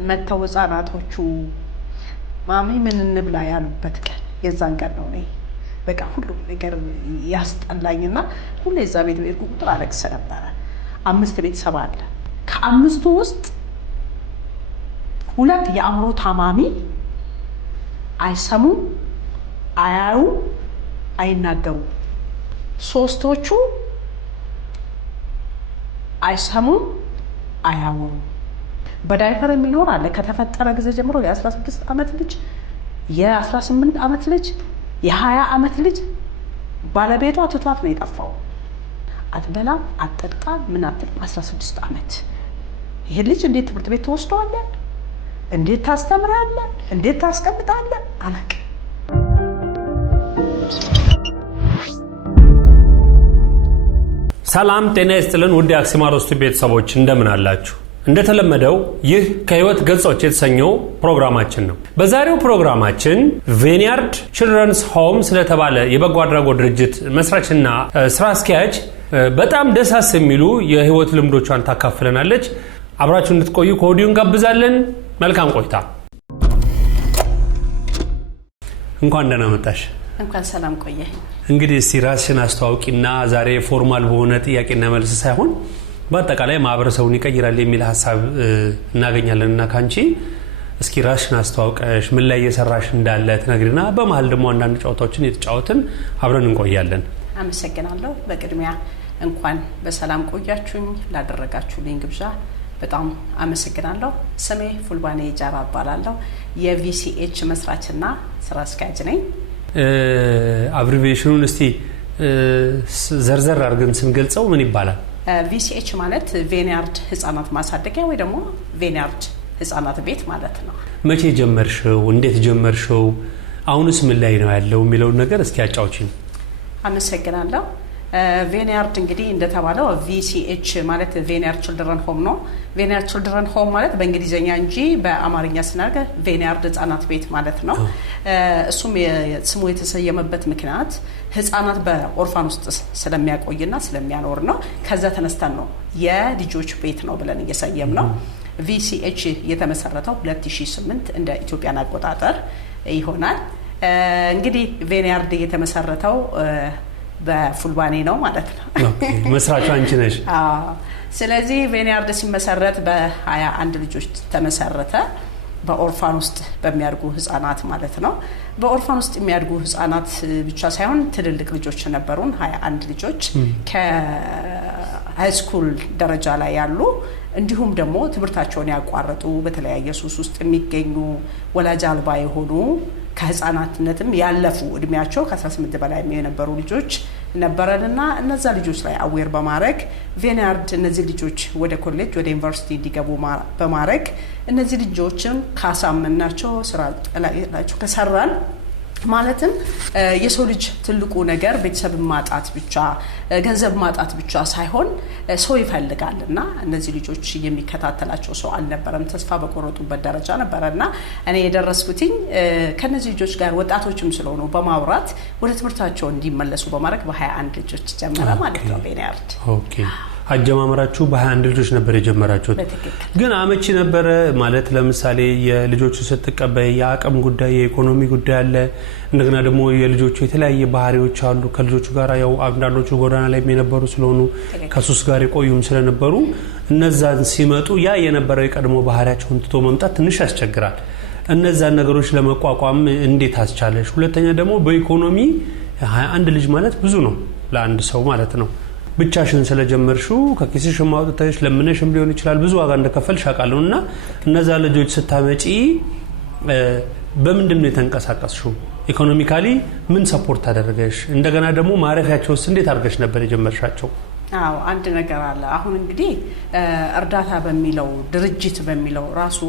መተው ህፃናቶቹ ማሚ ምን እንብላ ያሉበት ቀን የዛን ቀን ነው። በቃ ሁሉም ነገር ያስጠላኝና ሁሌ እዛ ቤት ቁጥር አለቅስ ነበረ። 5 ቤተሰብ አለ። ከ5ቱ ውስጥ 2 የአእምሮ ታማሚ አይሰሙም፣ አያዩ፣ አይናገሩ። 3ቶቹ አይሰሙም፣ አያወሩ። በዳይፐር የሚኖር አለ። ከተፈጠረ ጊዜ ጀምሮ የ16 ዓመት ልጅ፣ የ18 ዓመት ልጅ፣ የ20 ዓመት ልጅ ባለቤቷ ትቷት ነው የጠፋው። አትበላም፣ አትጠጣም፣ ምን አትልም። 16 ዓመት ይሄ ልጅ እንዴት ትምህርት ቤት ተወስደዋለን? እንዴት ታስተምራለን? እንዴት ታስቀምጣለን? አላውቅም። ሰላም ጤና ይስጥልን ውድ አክሲማሮስ ቤተሰቦች እንደምን አላችሁ? እንደተለመደው ይህ ከህይወት ገጾች የተሰኘው ፕሮግራማችን ነው። በዛሬው ፕሮግራማችን ቬኒያርድ ቺልድረንስ ሆም ስለተባለ የበጎ አድራጎት ድርጅት መስራችና ስራ አስኪያጅ በጣም ደሳስ የሚሉ የህይወት ልምዶቿን ታካፍለናለች። አብራችሁ እንድትቆዩ ከወዲሁ እንጋብዛለን። መልካም ቆይታ። እንኳን ደህና መጣሽ። እንኳን ሰላም ቆየህ። እንግዲህ እስቲ ራስሽን አስተዋውቂና ዛሬ ፎርማል በሆነ ጥያቄና መልስ ሳይሆን በአጠቃላይ ማህበረሰቡን ይቀይራል የሚል ሐሳብ እናገኛለንና ካንቺ እስኪ ራስሽን አስተዋውቀሽ ምን ላይ እየሰራሽ እንዳለ ትነግሪና በመሃል ደግሞ አንዳንድ ጨዋታዎችን የተጫወትን አብረን እንቆያለን። አመሰግናለሁ። በቅድሚያ እንኳን በሰላም ቆያችሁኝ። ላደረጋችሁልኝ ግብዣ በጣም አመሰግናለሁ። ስሜ ፉልባኔ ጃራ እባላለሁ። የቪሲኤች መስራችና ስራ አስኪያጅ ነኝ። አብሪቬሽኑን እስቲ ዘርዘር አድርገን ስንገልጸው ምን ይባላል? ቪሲኤች ማለት ቬኒያርድ ህፃናት ማሳደጊያ ወይ ደግሞ ቬኒያርድ ህፃናት ቤት ማለት ነው። መቼ ጀመርሽው? እንዴት ጀመርሽው? አሁንስ ምን ላይ ነው ያለው የሚለውን ነገር እስኪ አጫውቺኝ። አመሰግናለሁ። ቬኒያርድ እንግዲህ እንደተባለው ቪሲኤች ማለት ቬኒያርድ ቺልድረን ሆም ነው። ቬኒያርድ ቺልድረን ሆም ማለት በእንግሊዘኛ እንጂ በአማርኛ ስናደርግ ቬኒያርድ ህፃናት ቤት ማለት ነው። እሱም ስሙ የተሰየመበት ምክንያት ህፃናት በኦርፋን ውስጥ ስለሚያቆይና ስለሚያኖር ነው። ከዛ ተነስተን ነው የልጆች ቤት ነው ብለን እየሰየም ነው። ቪሲኤች የተመሰረተው 2008 እንደ ኢትዮጵያን አቆጣጠር ይሆናል። እንግዲ ቬኒያርድ የተመሰረተው በፉልባኔ ነው ማለት ነው። መስራቹ አንቺ ነሽ? ስለዚህ ቬኒያርድ ሲመሰረት በ21 ልጆች ተመሰረተ። በኦርፋን ውስጥ በሚያድጉ ህፃናት ማለት ነው። በኦርፋን ውስጥ የሚያድጉ ህፃናት ብቻ ሳይሆን ትልልቅ ልጆች ነበሩን 21 ልጆች ከሃይ ስኩል ደረጃ ላይ ያሉ እንዲሁም ደግሞ ትምህርታቸውን ያቋረጡ በተለያየ ሱስ ውስጥ የሚገኙ ወላጅ አልባ የሆኑ ከህፃናትነትም ያለፉ እድሜያቸው ከ18 በላይ የነበሩ ልጆች ነበረንና እነዛ ልጆች ላይ አዌር በማድረግ ቬኒያርድ እነዚህ ልጆች ወደ ኮሌጅ ወደ ዩኒቨርሲቲ እንዲገቡ በማድረግ እነዚህ ልጆችን ካሳመናቸው ስራ ላይላቸው ከሰራን ማለትም የሰው ልጅ ትልቁ ነገር ቤተሰብ ማጣት ብቻ ገንዘብ ማጣት ብቻ ሳይሆን ሰው ይፈልጋልና እነዚህ ልጆች የሚከታተላቸው ሰው አልነበረም። ተስፋ በቆረጡበት ደረጃ ነበርና እኔ የደረስኩትኝ ከነዚህ ልጆች ጋር ወጣቶችም ስለሆኑ በማውራት ወደ ትምህርታቸው እንዲመለሱ በማድረግ በ21 ልጆች ጀመረ ማለት ነው ቬኒያርድ። ኦኬ። አጀማመራችሁ በ21 ልጆች ነበር የጀመራችሁት። ግን አመቺ ነበረ ማለት ለምሳሌ የልጆቹ ስትቀበይ የአቅም ጉዳይ የኢኮኖሚ ጉዳይ አለ። እንደገና ደግሞ የልጆቹ የተለያየ ባህሪዎች አሉ። ከልጆቹ ጋር ያው አንዳንዶቹ ጎዳና ላይ የነበሩ ስለሆኑ ከሱስ ጋር የቆዩም ስለነበሩ እነዛን ሲመጡ ያ የነበረው የቀድሞ ባህሪያቸውን ትቶ መምጣት ትንሽ ያስቸግራል። እነዛን ነገሮች ለመቋቋም እንዴት አስቻለሽ? ሁለተኛ ደግሞ በኢኮኖሚ 21 ልጅ ማለት ብዙ ነው ለአንድ ሰው ማለት ነው። ብቻሽን ስለጀመርሽው ከኪስሽ ማውጣትሽ ለምነሽም ሊሆን ይችላል ብዙ ዋጋ እንደከፈልሽ አውቃለሁና እነዛ ልጆች ስታመጪ በምንድነው የተንቀሳቀስሽው? ኢኮኖሚካሊ ምን ሰፖርት አደረገሽ? እንደገና ደግሞ ማረፊያቸውስ እንዴት አድርገሽ ነበር የጀመርሻቸው? አዎ አንድ ነገር አለ። አሁን እንግዲህ እርዳታ በሚለው ድርጅት በሚለው ራሱ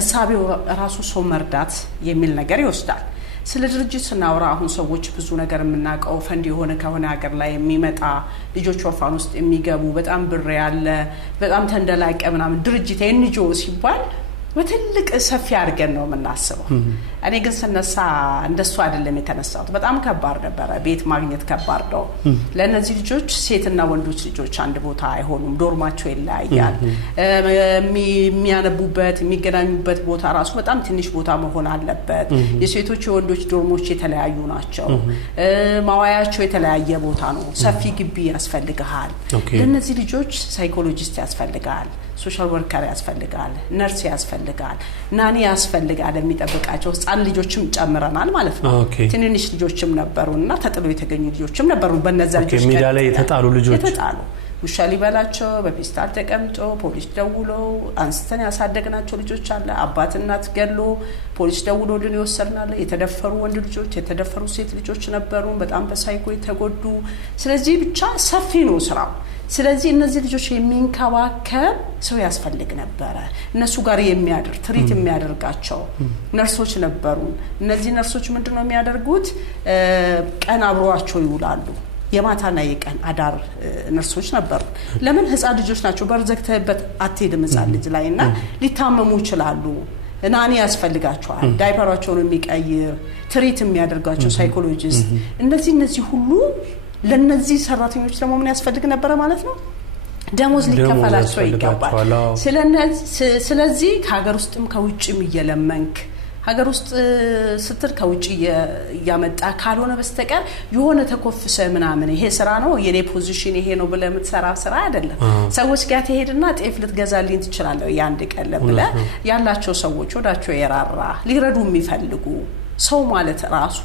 እሳቤው ራሱ ሰው መርዳት የሚል ነገር ይወስዳል። ስለ ድርጅት ስናወራ አሁን ሰዎች ብዙ ነገር የምናውቀው ፈንድ የሆነ ከሆነ ሀገር ላይ የሚመጣ ልጆች ኦርፋን ውስጥ የሚገቡ በጣም ብር ያለ በጣም ተንደላቀ ምናምን ድርጅት ኤንጂኦ ሲባል በትልቅ ሰፊ አድርገን ነው የምናስበው። እኔ ግን ስነሳ እንደሱ አይደለም የተነሳሁት በጣም ከባድ ነበር ቤት ማግኘት ከባድ ነው ለነዚህ ልጆች ሴትና ወንዶች ልጆች አንድ ቦታ አይሆኑም ዶርማቸው ይለያያል የሚያነቡበት የሚገናኙበት ቦታ ራሱ በጣም ትንሽ ቦታ መሆን አለበት የሴቶች የወንዶች ዶርሞች የተለያዩ ናቸው ማዋያቸው የተለያየ ቦታ ነው ሰፊ ግቢ ያስፈልጋል ለነዚህ ልጆች ሳይኮሎጂስት ያስፈልጋል ሶሻል ወርከር ያስፈልጋል ነርስ ያስፈልጋል ናኒ ያስፈልጋል የሚጠብቃቸው ህፃን ልጆችም ጨምረናል ማለት ነው ትንንሽ ልጆችም ነበሩና ተጥሎ የተገኙ ልጆችም ነበሩ በእነዛ ልጆች ሜዳ ላይ የተጣሉ ልጆች የተጣሉ ውሻ ሊበላቸው በፒስታል ተቀምጦ ፖሊስ ደውሎ አንስተን ያሳደግናቸው ልጆች አለ አባት እናት ገሎ ፖሊስ ደውሎልን ይወሰድናል የተደፈሩ ወንድ ልጆች የተደፈሩ ሴት ልጆች ነበሩ በጣም በሳይኮ የተጎዱ ስለዚህ ብቻ ሰፊ ነው ስራው ስለዚህ እነዚህ ልጆች የሚንከባከብ ሰው ያስፈልግ ነበር እነሱ ጋር የሚያድር ትሪት የሚያደርጋቸው ነርሶች ነበሩ እነዚህ ነርሶች ምንድነው የሚያደርጉት ቀን አብረዋቸው ይውላሉ የማታና የቀን አዳር ነርሶች ነበሩ ለምን ህፃን ልጆች ናቸው በርዘክተበት አትሄድም ህፃን ልጅ ላይና ሊታመሙ ይችላሉ ናኒ ያስፈልጋቸዋል ዳይፐራቸውን የሚቀይር ትሪት የሚያደርጋቸው ሳይኮሎጂስት እነዚህ ሁሉ ለነዚህ ሰራተኞች ደግሞ ምን ያስፈልግ ነበር ማለት ነው ደሞዝ ሊከፈላቸው ይገባል ስለዚህ ከሀገር ውስጥም ከውጭም እየለመንክ ሀገር ውስጥ ስትል ከውጭ ያመጣ ካልሆነ በስተቀር የሆነ ተኮፍሰ ምናምን ይሄ ስራ ነው የኔ ፖዚሽን ይሄ ነው ብለ የምትሰራ ስራ አይደለም ሰዎች ጋር ተሄድና ጤፍ ልትገዛልኝ ትችላለህ ያንድ ቀን ብለ ያላቸው ሰዎች ወዳቸው የራራ ሊረዱ የሚፈልጉ ሰው ማለት ራሱ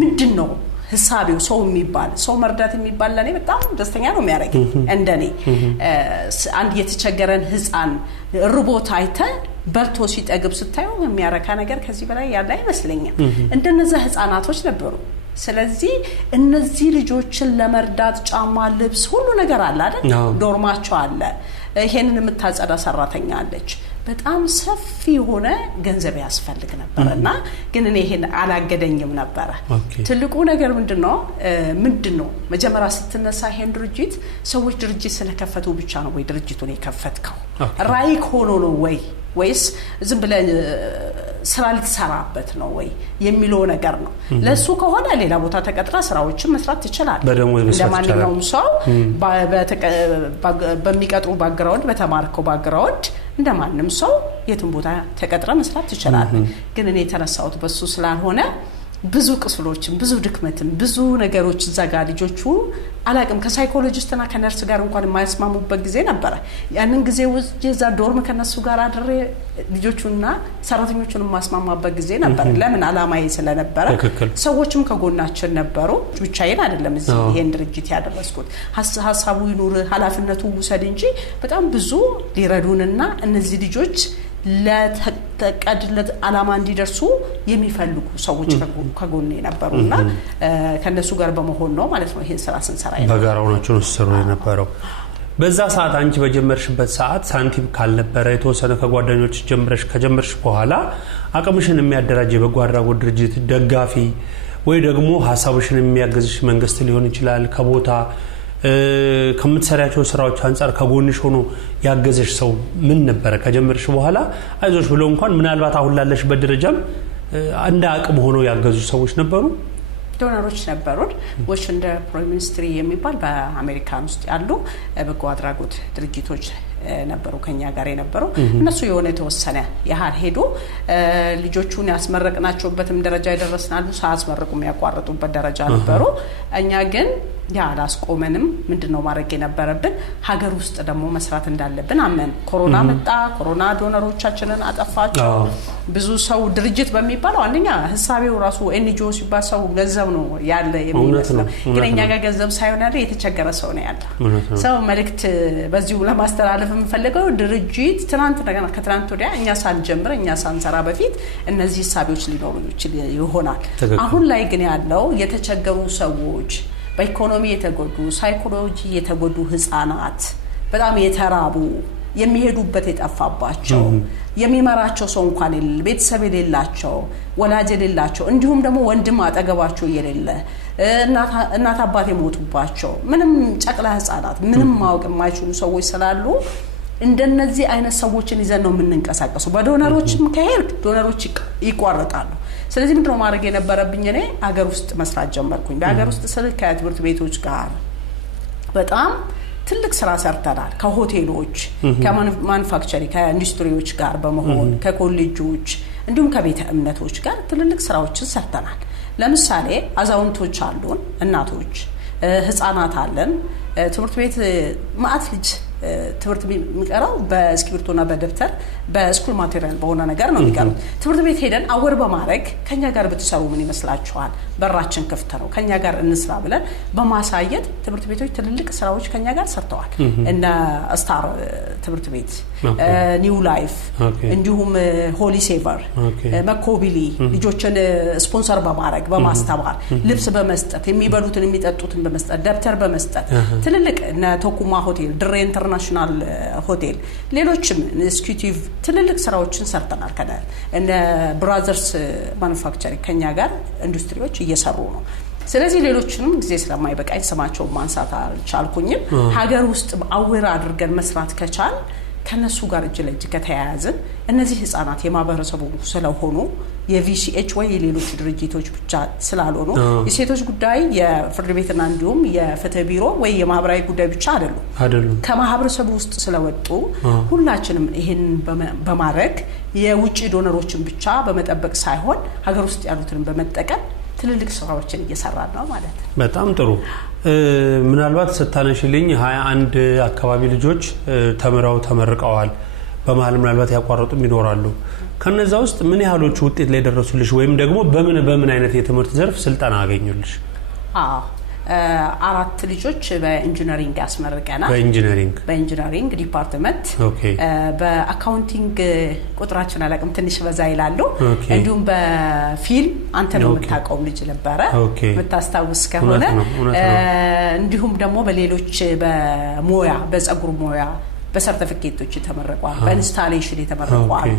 ምንድነው ህሳቤው ሰው የሚባል ሰው መርዳት የሚባል ለኔ በጣም ደስተኛ ነው የሚያረግ እንደኔ አንድ የተቸገረን ህፃን ርቦት አይተ በርቶ ሲጠግብ ስታየው የሚያረካ ነገር ከዚህ በላይ ያለ አይመስለኝም እንደነዛ ህፃናቶች ነበሩ ስለዚህ እነዚህ ልጆችን ለመርዳት ጫማ ልብስ ሁሉ ነገር አለ አይደል ዶርማቸው አለ ይሄንን የምታጸዳ ሰራተኛ አለች በጣም ሰፊ ሆነ ገንዘብ ያስፈልግ ነበርና ግን እኔ ይሄን አላገደኝም ነበር ትልቁ ነገር ምንድነው መጀመሪያ ስትነሳ ይሄን ድርጅት ሰዎች ድርጅት ስለከፈቱ ብቻ ነው ወይ ድርጅቱን የከፈትከው ራይክ ሆኖ ነው ወይስ ዝም ብለ ስራ ልትሰራበት ነው ወይ የሚለው ነገር ነው ለሱ ከሆነ ሌላ ቦታ ተቀጥራ ስራዎችን መስራት ትችላል እንደማንኛውም ሰው በሚቀጥሩ ባክግራውንድ በተማርከው ባክግራውንድ እንደማንንም ሰው የቱን ቦታ ተቀጥራ መስራት ትችላል ግን እኔ ተነሳውት በሱ ስላልሆነ ብዙ ቅስሎችን ብዙ ድክመትን ብዙ ነገሮች ዘጋ ልጆቹ አላቅም ከሳይኮሎጂስትና ከነርስ ጋር እንኳን የማይስማሙበት ጊዜ ነበር ያንን ጊዜ ወጀዛ ዶርም ከነሱ ጋር አድሬ ልጆቹና ሰራተኞቹን ማስማማበት ጊዜ ነበር ለምን አላማዬ ስለነበረ ሰዎችም ከጎናችን ነበሩ ብቻዬን አይደለም እዚህ ይሄን ድርጅት ያደረስኩት ሐሳቡ ይኑር ሐላፊነቱ ውሰድ እንጂ በጣም ብዙ ሊረዱንና እነዚህ ልጆች ለተቀድለት አላማ እንዲደርሱ የሚፈልጉ ሰዎች ከጎኔ ነበሩና ከነሱ ጋር በመሆን ነው ማለት ነው ይሄን ስራ ስንሰራ በጋራው ናቸው ሲሰሩ የነበረው በዛ ሰዓት አንቺ በጀመርሽበት ሰዓት ሳንቲም ካልነበረ የተወሰነ ከጓደኞች ከጀመርሽ በኋላ አቅምሽን የሚያደራጅ በጎ አድራጎት ድርጅት ደጋፊ ወይ ደግሞ ሐሳብሽን የሚያገዝሽ መንግስት ሊሆን ይችላል ከቦታ ከምትሰራቸው ስራዎች አንፃር ከጎንሽ ሆኖ ያገዘሽ ሰው ምን ነበር ከጀመርሽ በኋላ አይዞሽ ብሎ እንኳን ምናልባት አሁን ላለሽበት ደረጃም አንድ አቅም ሆኖ ያገዙ ሰዎች ነበሩ ዶናሮች ነበሩ ወሽንደ ፕራይም ሚኒስትሪ የሚባል በአሜሪካን ውስጥ ያሉ በጎ አድራጎት ድርጅቶች ነበሩ ከኛ ጋር የነበሩ እነሱ የሆነ የተወሰነ ያህል ሄዶ ልጆቹን ያስመረቅናቸውበትም ደረጃ ይደረስናሉ ሳያስመረቁም ያቋርጡበት ደረጃ ነበሩ እኛ ግን ያላስቆመንም ምንድነው ማድረግ የነበረብን ሀገር ውስጥ ደግሞ መስራት እንዳለብን አመን ኮሮና መጣ ኮሮና ዶነሮቻችንን አጠፋቸው ብዙ ሰው ድርጅት በሚባለው አንደኛ ሐሳቤው ራሱ ኤንጂኦ ሲባል ሰው ገንዘብ ነው ያለ የሚመስለው ግን እኛ ጋር ገንዘብ ሳይሆን ያለ የተቸገረ ሰው ነው ያለ ሰው መልእክት በዚሁ ለማስተላለፍ የምፈልገው ድርጅት ከትናንት ወዲያ እኛ ሳንጀምር እኛ ሳንሰራ በፊት እነዚህ ሐሳቦች ሊኖሩ ይሆናል አሁን ላይ ግን ያለው የተቸገሩ ሰዎች በኢኮኖሚ የተጎዱ ሳይኮሎጂ የተጎዱ ህፃናት በጣም የተራቡ የሚሄዱበት የጠፋባቸው የሚመራቸው ሰው እንኳን ቤተሰብ የሌላቸው ወላጅ የሌላቸው እንዲሁም ደግሞ ወንድም አጠገባቸው የሌለ እናት አባት የሞቱባቸው ምንም ጨቅላ ህፃናት ምንም ማወቅ የማይችሉ ሰዎች ስላሉ እንደነዚህ አይነት ሰዎችን ይዘን ነው የምንንቀሳቀሰው በዶነሮችም ከሄድ ዶነሮች ይቋረጣሉ ስለዚህ ምንድነው ማድረግ የነበረብኝ እኔ ሀገር ውስጥ መስራት ጀመርኩኝ በሀገር ውስጥ ከትምህርት ቤቶች ጋር በጣም ትልቅ ስራ ሰርተናል ከሆቴሎች ከማኑፋክቸሪንግ ከኢንዱስትሪዎች ጋር በመሆን ከኮሌጆች እንዲሁም ከቤተ እምነቶች ጋር ትልልቅ ስራዎችን ሰርተናል ለምሳሌ አዛውንቶች አሉን እናቶች ህፃናት አለን ትምህርት ቤት ማአት ልጅ ትምህርት የሚቀራው በስክሪፕቶና በደብተር በስኩል ማቴሪያል በሆነ ነገር ነው የሚቀሩት ትምህርት ቤት ሄደን አወር በማድረግ ከኛ ጋር ብትሰሩ ምን ይመስላችኋል በራችን ክፍት ነው ከኛ ጋር እንስራ ብለን በማሳየት ትምህርት ቤቶች ትልልቅ ስራዎች ከኛ ጋር ሰርተዋል እና ስታር ትምህርት ቤት ኒው ላይፍ እንዲሁም ሆሊ ሴቨር መኮቢሊ ልጆችን ስፖንሰር በማድረግ በማስተባበር ልብስ በመስጠት የሚበሉትን የሚጠጡትን በመስጠት ደብተር በመስጠት ትልልቅ እና ቶኩማ ሆቴል ድሬ ኢንተርናሽናል ሆቴል ሌሎችም ኢንስቲቲዩቲቭ ትልልቅ ስራዎችን ሰርተናል ከነ እና ብራዘርስ ማኑፋክቸሪንግ ከኛ ጋር ኢንዱስትሪዎች እየሰሩ ነው ስለዚህ ሌሎችንም ጊዜ ስለማይበቃኝ ስማቸው ማንሳት አልቻልኩኝም ሀገር ውስጥ አዌራ አድርገን መስራት ከቻል ከነሱ ጋር እጅ ለእጅ ከተያያዝን እነዚህ ህፃናት የማበረሰቡ ስለሆኑ የቪሲኤች ወይ ሌሎች ድርጅቶች ብቻ ስላልሆኑ የሴቶች ጉዳይ የፍርድ ቤትና እንዲሁም የፍትህ ቢሮ ወይ የማህበራዊ ጉዳይ ብቻ አይደሉም ከማህበረሰቡ ውስጥ ስለወጡ ሁላችንም ይሄን በማድረግ የውጪ ዶነሮችን ብቻ በመጠበቅ ሳይሆን ሀገር ውስጥ ያሉትን በመጠቀም ትልልቅ ስራዎችን እየሰራን ነው ማለት ነው በጣም ጥሩ ምናልባት ስታነሽልኝ 21 አካባቢ ልጆች ተመርቀዋል በመሃል ምናልባት ያቋረጡም ይኖራሉ ከነዛ ውስጥ ምን ያህሎቹ ውጤት ላይ ደረሱልሽ ወይም ደግሞ በምን አይነት የትምህርት ዘርፍ ስልጠና አገኙልሽ አራት ልጆች በኢንጂነሪንግ ያስመረቀናል በኢንጂነሪንግ ዲፓርትመንት በአካውንቲንግ ቁጥራችን አላቅም ትንሽ በዛ ይላሉ እንዲሁም በፊልም አንተ ነው የምታውቀው ልጅ ነበረ መታስታውስ ከሆነ እንዲሁም ደግሞ በሌሎች በሞያ በፀጉር ሞያ በሰርቲፊኬቶች ተመረቋል በኢንስታሌሽን የተመረቋሉ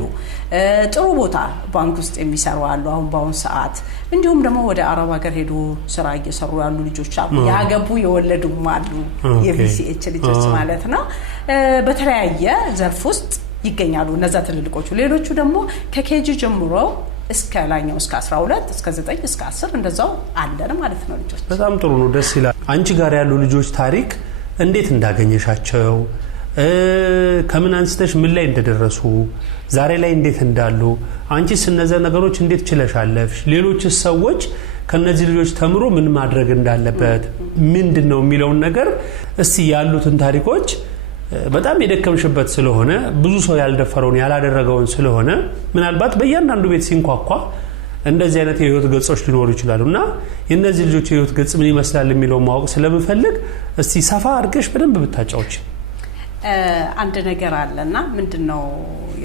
ጥሩ ቦታ ባንክ ውስጥ የሚሰሩ አሉ አሁን ባውን ሰዓት እንዲሁም ደግሞ ወደ አረብ ሀገር ሄዶ ስራ እየሰሩ ያሉ ልጆች አሉ ያገቡ የወለዱም አሉ የቪሲኤች ልጆች ማለት ነው በተለያየ ዘርፍ ውስጥ ይገኛሉ እነዛ ትልልቆቹ ሌሎቹ ደግሞ ከኬጂ ጀምሮ እስከ ላኛው እስከ 12 እስከ 9 እስከ 10 እንደዛው አለን ማለት ነው ልጆች በጣም ጥሩ ነው ደስ ይላል አንቺ ጋር ያሉ ልጆች ታሪክ እንዴት እንዳገኘሻቸው ከምን አንስተሽ ምን ላይ እንደደረሱ ዛሬ ላይ እንዴት እንዳሉ አንቺ ስነዘ ነገሮች እንዴት ችለሻለሽ ሌሎች ሰዎች ከነዚህ ልጆች ተምሮ ምን ማድረግ እንዳለበት ምንድነው የሚለው ነገር እስቲ ያሉትን ታሪኮች በጣም የደከምሽበት ስለሆነ ብዙ ሰው ያልደፈረውን ያላደረገውን ስለሆነ ምናልባት በእያንዳንዱ ቤት ሲንኳኳ እንደዚህ አይነት የህይወት ገጾች ሊኖሩ ይችላሉና የነዚህ ልጆች የህይወት ገጽ ምን ይመስላል የሚለው ማወቅ ስለምፈልግ እስቲ ሰፋ አድርገሽ በደንብ ብታጫውቺ አንድ ነገር አለና ምንድነው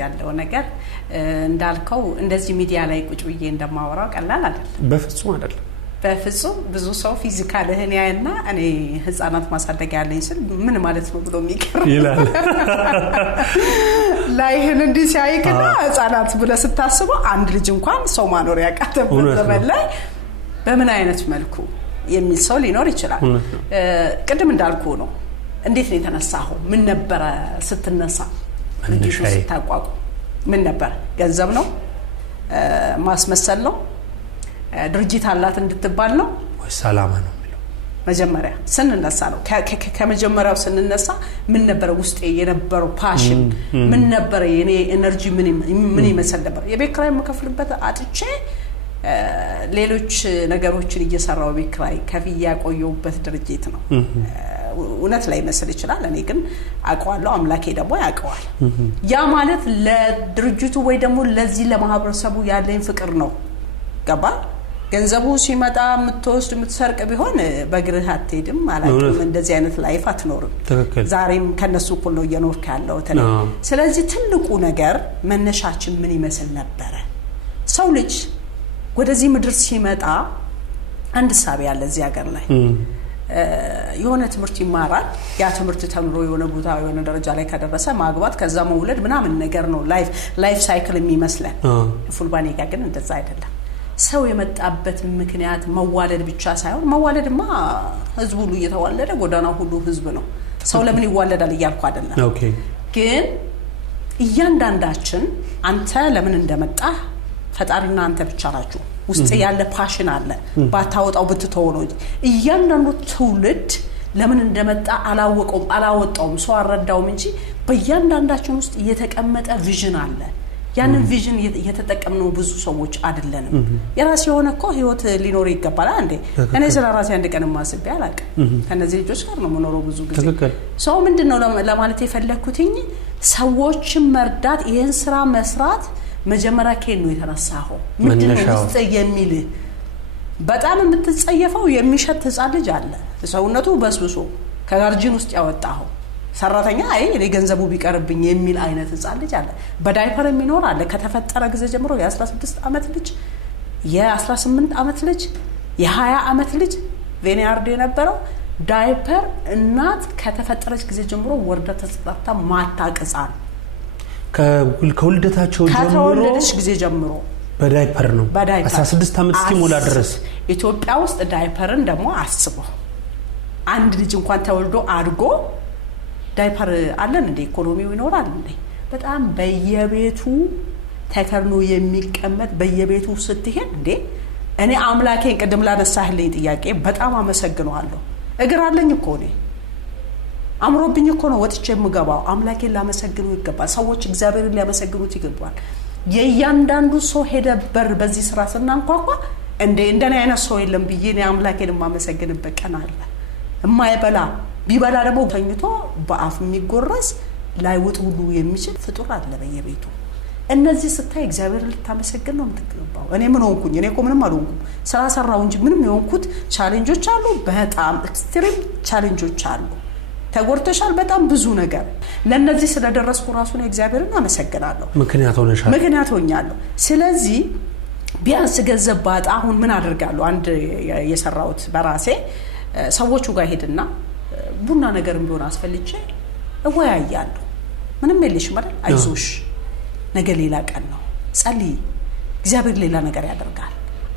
ያለው ነገር እንዳልከው እንደዚህ ሚዲያ ላይ ቁጭ ብዬ እንደማወራው ቀላል አይደለም በፍጹም ብዙ ሰው ፊዚካል እህን ያይና እኔ ህፃናት ማሳደግ ያለኝ ስል ምን ማለት ነው ብሎ የሚቀር ይላል ላይህን እንዲህ ሲያይክና ህፃናት ብለ ስታስበው አንድ ልጅ እንኳን ሰው ማኖር ያቃተበት ዘመን ላይ በምን አይነት መልኩ የሚል ሰው ሊኖር ይችላል ቅድም እንዳልኩ ነው እንዴት ነው የተነሳው ምን ነበር ስትነሳ እንዴት ስታቋቁ ምን ነበር ገንዘብ ነው ማስመሰል ነው ድርጅት አላት እንድትባል ነው ወይስ አላማ ነው የሚለው መጀመሪያ ስንነሳ ነው ከመጀመሪያው ስንነሳ ምን ነበር ውስጤ የነበረው ፓሽን ምን ነበር የኔ ኤነርጂ ምን ይመስል ነበር የቤት ኪራይ መከፍልበት አጥቼ ሌሎች ነገሮችን እየሰራው ቤት ኪራይ ከፍያ ቆየውበት ድርጅት ነው እውነት ላይ መስል ይችላል እኔ ግን አቋዋለሁ አምላኬ ደግሞ ያቋዋል ያ ማለት ለድርጅቱ ወይ ደግሞ ለዚህ ለማህበረሰቡ ያለኝ ፍቅር ነው ገባ ገንዘቡ ሲመጣ ምትወስድ ምትሰርቅ ቢሆን በግርህ አትሄድም ማለት እንደዚህ አይነት ላይፍ አትኖርም ዛሬም ከነሱ እኩል ነው እየኖርክ ያለው ተነ ስለዚህ ትልቁ ነገር መነሻችን ምን ይመስል ነበር ሰው ልጅ ወደዚህ ምድር ሲመጣ አንድ ሳቢ ያለ እዚህ ሀገር ላይ የሆነ ትምህርት ይማራል ያ ትምህርት ተምሮ የሆነ ቦታ የሆነ ደረጃ ላይ ከደረሰ ማግባት ከዛ መውለድ ምናምን ነገር ነው ላይፍ ሳይክል የሚመስለን ፉልባኔጋ ግን እንደዛ አይደለም ሰው የመጣበት ምክንያት መዋለድ ብቻ ሳይሆን መዋለድማ ህዝብ ሁሉ እየተዋለደ ጎዳና ሁሉ ህዝብ ነው ሰው ለምን ይዋለዳል ይያልኩ አይደለም ግን እያንዳንዳችን አንተ ለምን እንደመጣ ፈጣሪና አንተ ብቻ ናችሁ ውስጥ ያለ ፓሽን አለ ባታወጣው ብትተው ነው እያንዳንዱ ትውልድ ለምን እንደመጣ አላወጣውም ሰው አረዳውም እንጂ በእያንዳንዳችን ውስጥ የተቀመጠ ቪዥን አለ ያንን ቪዥን የተጠቀምነው ብዙ ሰዎች አይደለንም የራስ የሆነ እኮ ህይወት ሊኖር ይገባል አንዴ እኔ ስለራሴ አንድ ቀን ማስብ ያላቀ ከነዚህ ልጆች ጋር ነው መኖረው ብዙ ጊዜ ሰው ምንድነው ለማለት የፈለኩትኝ ሰዎችን መርዳት ይሄን ስራ መስራት መጀመሪያ ከኔ ነው የተነሳው ምንድነው ውስጥ የሚል በጣም የምትጸየፈው የሚሸት ህፃን ልጅ አለ ሰውነቱ በስብሶ ከጋርጂን ውስጥ ያወጣው ሰራተኛ እኔ ገንዘቡ ቢቀርብኝ የሚል አይነት ህፃን ልጅ አለ በዳይፐር የሚኖር አለ ከተፈጠረ ጊዜ ጀምሮ የ16 አመት ልጅ የ18 አመት ልጅ የ20 አመት ልጅ ቬኒያርድ የነበረው ዳይፐር እናት ከተፈጠረች ጊዜ ጀምሮ ወርዳ ተጽጣታ ማታቀጻን ከውልደታቸው ጀምሮ ከተወለደች ጊዜ ጀምሮ በዳይፐር ነው 16 አመት እስኪሞላ ድረስ ኢትዮጵያ ውስጥ ዳይፐርን ደግሞ አስበው አንድ ልጅ እንኳን ተወልዶ አድጎ ዳይፐር አለን እንደ ኢኮኖሚው ይኖራል እንዴ በጣም በየቤቱ ተከርኖ የሚቀመጥ በየቤቱ ስትሄድ እንዴ እኔ አምላኬን ቀደም ላነሳህልኝ ጥያቄ በጣም አመሰግናለሁ እግር አለኝ እኮ እኔ አምሮብኝ እኮ ነው ወጥቼ የምገባው አምላኬን ላመሰግነው ይገባል ሰዎች እግዚአብሔርን ሊያመሰግኑት ይገባል የያንዳንዱ ሰው ሄደበር በዚህ ስራ ስናንኳኳ እንደኔ አይነት ሰው የለም ብዬ እኔ አምላኬን ማመሰግንበት ቀን አለ የማይበላ ቢበላ ደግሞ ተኝቶ በአፍ የሚጎረስ ላይውጥ ሁሉ የሚችል ፍጡር አለ በየቤቱ እነዚህ ስታይ እግዚአብሔር ልታመሰግን ነው የምትገባው እኔ ምን ሆንኩኝ እኔ እኮ ምንም አልሆንኩም ስራ ሰራው እንጂ ምንም የሆንኩት ቻሌንጆች አሉ በጣም ኤክስትሪም ቻሌንጆች አሉ ተጎርተሻል በጣም ብዙ ነገር ለነዚህ ስለደረስኩ ራሱ ነው እግዚአብሔርን አመሰግናለሁ ምክንያት ሆኛለሁ ስለዚህ ቢያንስ ገንዘብ ባጣ አሁን ምን አደርጋለሁ አንድ የሰራውት በራሴ ሰዎቹ ጋር ሄድና ቡና ነገርም ቢሆን አስፈልጬ እወያያለሁ ምንም የለሽ ማለት አይዞሽ ነገ ሌላ ቀን ነው ጸልይ እግዚአብሔር ሌላ ነገር ያደርጋል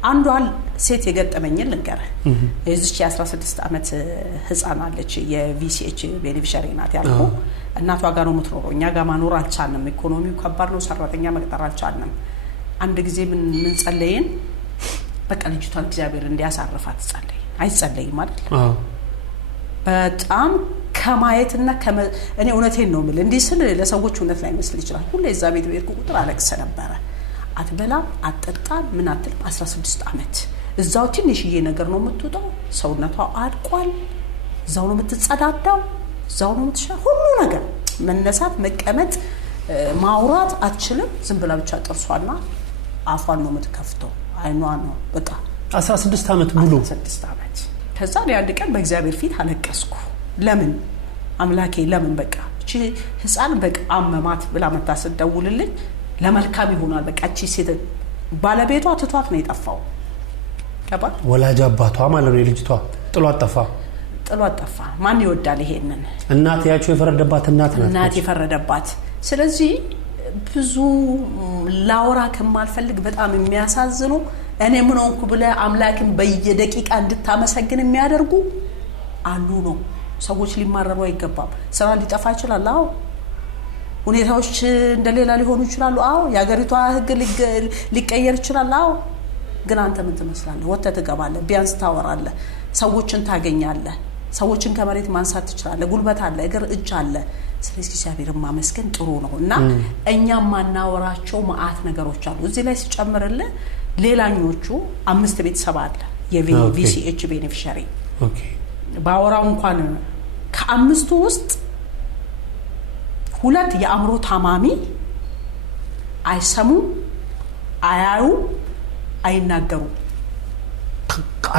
አንዷል ሴት የገጠመኝን ልንገር እዚች 16 አመት ህፃን አለች የቪሲኤች ቤኔፊሻሪ ናት ያልኩ እናቷ ጋር ነው የምትኖረው እኛ ጋር ማኖር አልቻልንም ኢኮኖሚው ከባድ ነው ሰራተኛ መቅጠር አልቻልንም አንድ ጊዜ ምን ጸለይን በቃ ልጅቷን እግዚአብሔር እንዲያሳርፋት ጸለይ አይጸለይም ማለት በጣም ከማየትና እኔ እውነቴን ነው ማለት እንዴ ስለ ለሰዎች እውነት ላይ መስል ይችላል ሁሉ እዛ ቤት ቁጥር አለቅሰ ነበር አትበላ አጠጣ ምን አትል 16 አመት እዛው ትንሽዬ ነገር ነው የምትወጣው ሰውነቷ አድቋል እዛው ነው የምትጸዳዳው እዛው ነው ሁሉ ነገር መነሳት መቀመጥ ማውራት አትችልም ዝም ብላ ብቻ ጥርሷና አፏን ነው የምትከፍተው አይኗ ነው በቃ 16 አመት ሙሉ 16 አመት ከዛ አንድ ቀን በእግዚአብሔር ፊት አለቀስኩ ለምን አምላኬ ለምን በቃ እቺ ህፃን በቃ አመማት ብላ መታሰደውልልኝ ለመልካም ይሆናል በቃ እቺ ሴት ባለቤቷ ትቷት ነው የጠፋው ከባ ወላጅ አባቷ ማለት ነው ልጅቷ ጥሏት ጠፋ ማን ይወዳል ይሄንን እናት ያቸው የፈረደባት እናት የፈረደባት ስለዚህ ብዙ ላውራ ከማልፈልግ በጣም የሚያሳዝኑ እኔ ምን ሆንኩ ብለ አምላክን በየደቂቃ እንድታመሰግን የሚያደርጉ አሉ ነው ሰዎች ሊማረሩ አይገባም ስራ ሊጠፋ ይችላል አዎ ሁኔታዎች እንደሌላ ሊሆኑ ይችላሉ አዎ ያገሪቷ ህግ ሊቀየር ይችላል አዎ ግን አንተ ምን ትመስላለህ ወጥተህ ትገባለህ ቢያንስ ታወራለህ ሰዎችን ታገኛለህ ሰዎችን ከመሬት ማንሳት ትችላለህ ጉልበት አለ እግር እጅ አለ ስለዚህ እግዚአብሔርን ማመስገን ጥሩ ነውና እኛም ማናወራቸው ማአት ነገሮች አሉ እዚህ ላይ ሲጨምርልህ ሌላኞቹ 5 ቤተሰብ አለ የቪሲኤች ቤኔፊሻሪ ኦኬ ባወራው እንኳን ከአምስቱ ውስጥ 2 የአእምሮ ታማሚ አይሰሙ አያዩ አይናገሩ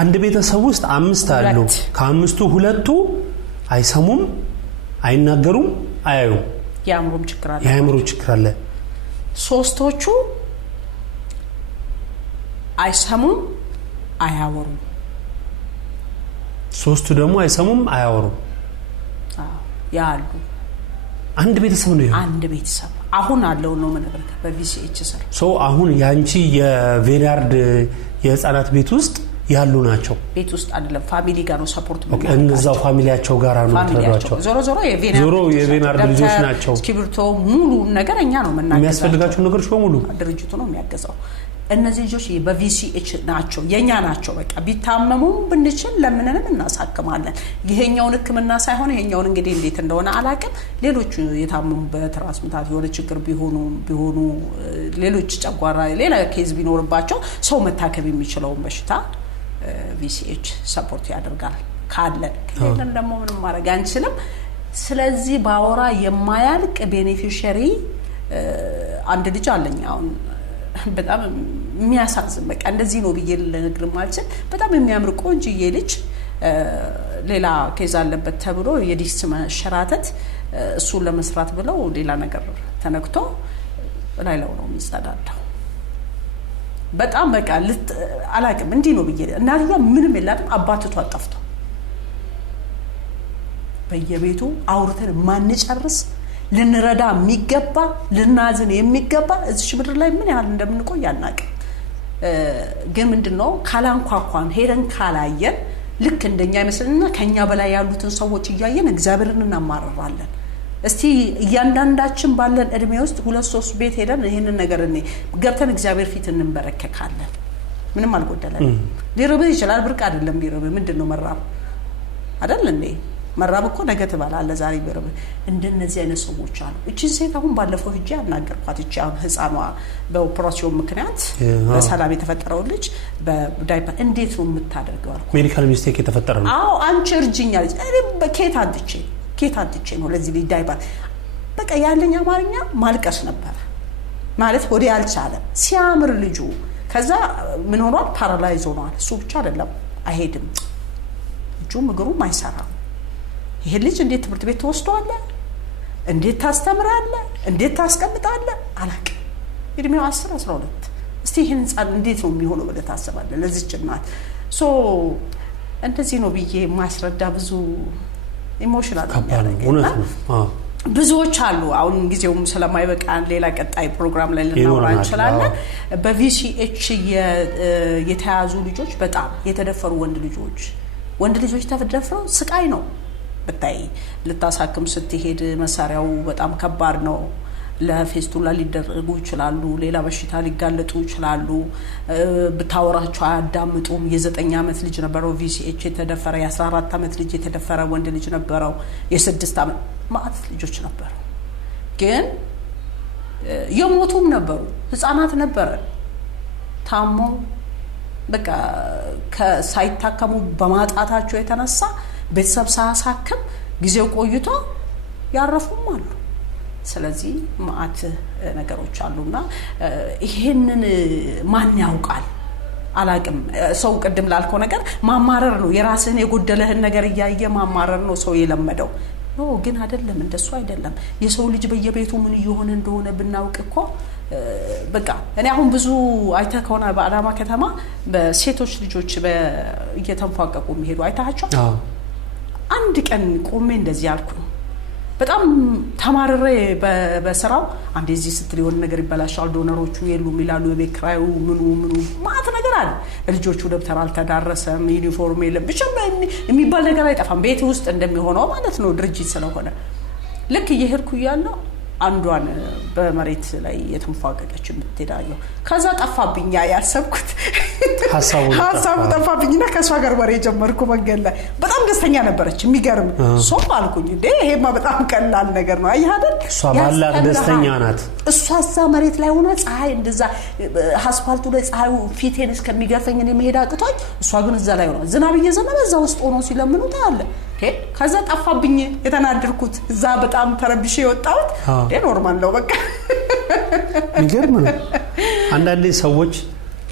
አንድ ቤተሰብ ውስጥ 5 አሉ ከአምስቱ 2 አይሰሙም አይናገሩም አያዩ የአእምሮ ችግር አለ 3ቶቹ አይሰሙም አያወሩ 3ቱ ደግሞ አይሰሙም አያወሩ ያሉ አንድ ቤተሰብ ነው አንድ ቤተሰብ አሁን አለው ነው ማለት በቪሲኤች ሰር አሁን ያንቺ የቬናርድ የህፃናት ቤት ውስጥ ያሉ ናቸው ቤት ውስጥ አይደለም ፋሚሊ ጋር ነው ሰፖርት እነዛው ፋሚሊያቸው ጋር ነው ተረዷቸው ዞሮ የቬናርድ ልጆች ናቸው ስክሪፕቶ ሙሉ ነገር እኛ ነው መናገር የሚያስፈልጋቸው ነገሮች በሙሉ ድርጅቱ ነው የሚያገዛው እነዚህ ልጆች በቪሲኤች ናቸው የኛ ናቸው በቃ ቢታመሙ ብንችል ለምንንም እናሳክማለን ይሄኛውን ህክምና ሳይሆን ይሄኛውን እንግዲህ እንዴት እንደሆነ አላቀም ሌሎች የታመሙበት ራስ ምታት የሆነ ችግር ቢሆኑ ሌሎች ጨጓራ ሌላ ኬዝ ቢኖርባቸው ሰው መታከም የሚችለው በሽታ ቪሲኤች ሰፖርት ያደርጋል ካለ ከሌለም ደግሞ ምንም ማድረግ አንችልም ስለዚህ ባወራ የማያልቅ ቤኔፊሻሪ አንድ ልጅ አለኝ አሁን በጣም የሚያሳዝን በቃ እንደዚህ ነው ብዬ ልነግር ማለት በጣም የሚያምር ቆንጆዬ ልጅ ሌላ ኬዝ አለበት ተብሎ የዲስ መሸራተት እሱ ለመስራት ብለው ሌላ ነገር ተነክቶ ላይላው ነው የሚጸዳዳው በጣም በቃ አላቅም እንዲህ ነው ብዬ እናትዋ ምንም የላትም አባትቷ አጣፍቶ በየቤቱ አውርተን ማንጨርስ ልንረዳ የሚገባ ልናዝን የሚገባ እዚህ ምድር ላይ ምን ያህል እንደምንቆይ ያናቀ ግን ምንድነው ካላንኳኳን ሄደን ካላየን ልክ እንደኛ ይመስልና ከኛ በላይ ያሉትን ሰዎች እያየን እግዚአብሔርን እናማርራለን እስቲ እያንዳንዳችን ባለን እድሜ ውስጥ 2-3 ቤት ሄደን ይሄንን ነገር እኔ ገብተን እግዚአብሔር ፊት እንበረከካለን ምንም አልጎደለም ሊርብ ይችላል ብርቅ አይደለም ቢርብ ምንድነው መራብ አይደል እንዴ መራብ እኮ ነገ ትባላለህ ዛሬ ቢርብ እንደነዚህ አይነት ሰዎች አሉ እቺ ሴት አሁን ባለፈው ሂጄ አናገርኳት እቺ አሁን ህፃኗ በኦፕሬሽን ምክንያት በሰላም የተፈጠረው ልጅ በዳይፐር እንዴት ነው የምታደርገው አልኩ ሜዲካል ሚስቴክ የተፈጠረ ነው አዎ አንቺ እርጅኛ ልጅ በኬት አጥቼ ነው ለዚህ ልጅ ዳይፐር በቃ ያለኛ አማርኛ ማልቀስ ነበር ማለት ወደ ያልቻለ ሲያምር ልጁ ከዛ ምን ሆኗል ፓራላይዝ ሆኗል እሱ ብቻ አይደለም አይሄድም እጁም እግሩም አይሰራም ይሄ ልጅ እንዴት ትምህርት ቤት ተወስቷል እንዴት ታስተምራለ እንዴት ታስቀምጣለ አላቅ እድሜው 10-12 እስቲ ይሄን ጻል እንዴት ነው የሚሆነው ወደ ታሰባለ ለዚህ ጭናት ሶ እንደዚህ ነው ብዬ ማስረዳ ብዙ ኢሞሽናል ነው ብዙዎች አሉ አሁን ጊዜውም ስለማይበቃን ሌላ ቀጣይ ፕሮግራም ላይ ልናወራ እንችላለን በቪሲኤች የተያዙ ልጆች በጣም የተደፈሩ ወንድ ልጆች ተደፍረው ስቃይ ነው በታይ ልታሳክም ስትሄድ መሳሪያው በጣም ከባድ ነው ለፌስቱላ ሊደረጉ ይችላሉ ሌላ በሽታ ሊጋለጡ ይችላሉ በታወራቸው አያዳምጡም የ9 አመት ልጅ ነበረው ቪሲኤች የተደፈረ የ14 አመት ልጅ የተደፈረ ወንድ ልጅ ነበረው የ6 አመት ማት ልጆች ነበሩ ግን የሞቱም ነበሩ ህፃናት ነበረ ታሞ በቃ ከሳይታከሙ በማጣታቸው የተነሳ ቤተሰብ ሳያሳክም ጊዜው ቆይቶ ያረፉም አሉ ስለዚህ ማአት ነገሮች አሉና ይሄንን ማን ያውቃል አላቅም ሰው ቀደም ላልከው ነገር ማማረር ነው የራስህን የጎደለህን ነገር ያያየ ማማረር ነው ሰው የለመደው ነው ግን አይደለም እንደሱ አይደለም የሰው ልጅ በየቤቱ ምን ይሆን እንደሆነ ብናውቅ እኮ በቃ እኔ አሁን ብዙ አይተከውና በአዳማ ከተማ በሴቶች ልጆች እየተንፏቀቁ የሚሄዱ አይታቸው አንድ ቀን ቆሜ እንደዚህ ያልኩኝ በጣም ተማረረ በስራው አንዴ እዚህ ስትሪውን ነገር ይበላሻል ዶነሮቹ የሉም ይላሉ የቤክራዩ ምኑ ማት ነገር አለ ልጆቹ ደብተር አልተዳረሰም ዩኒፎርም የለም ብቻ የሚባል ነገር አይጠፋም ቤት ውስጥ እንደሚሆነው ማለት ነው ድርጅት ስለሆነ ልክ እየሄድኩ ያለው አንዷን በመሬት ላይ የተንፏቀቀች የምትሄዳየው ከዛ ጠፋብኛ ያሰብኩት ሐሳቡ ጠፋብኝና ከሷ ጋር ወሬ ጀመርኩ መንገድ ላይ በጣም ደስተኛ ነበረች የሚገርም ሶፍ አልኩኝ እንዴ ይሄማ በጣም ቀላል ነገር ነው አይ አይደል እሷ ባላት ደስተኛ ናት እሷ እዛ መሬት ላይ ሆነ ፀሐይ እንደዛ አስፋልቱ ላይ ፀሐዩ ፊቴን እስከሚገርፈኝ እኔ መሄድ አቅቶኝ እሷ ግን እዛ ላይ ሆነ ዝናብ እየዘነበ እዛ ውስጥ ሆኖ ሲለምኑ ታለ ከዛ ጠፋብኝ የተናደርኩት እዛ በጣም ተረብሼ ወጣሁት ኖርማል ነው በቃ ይገርም ነው አንዳንዴ ሰዎች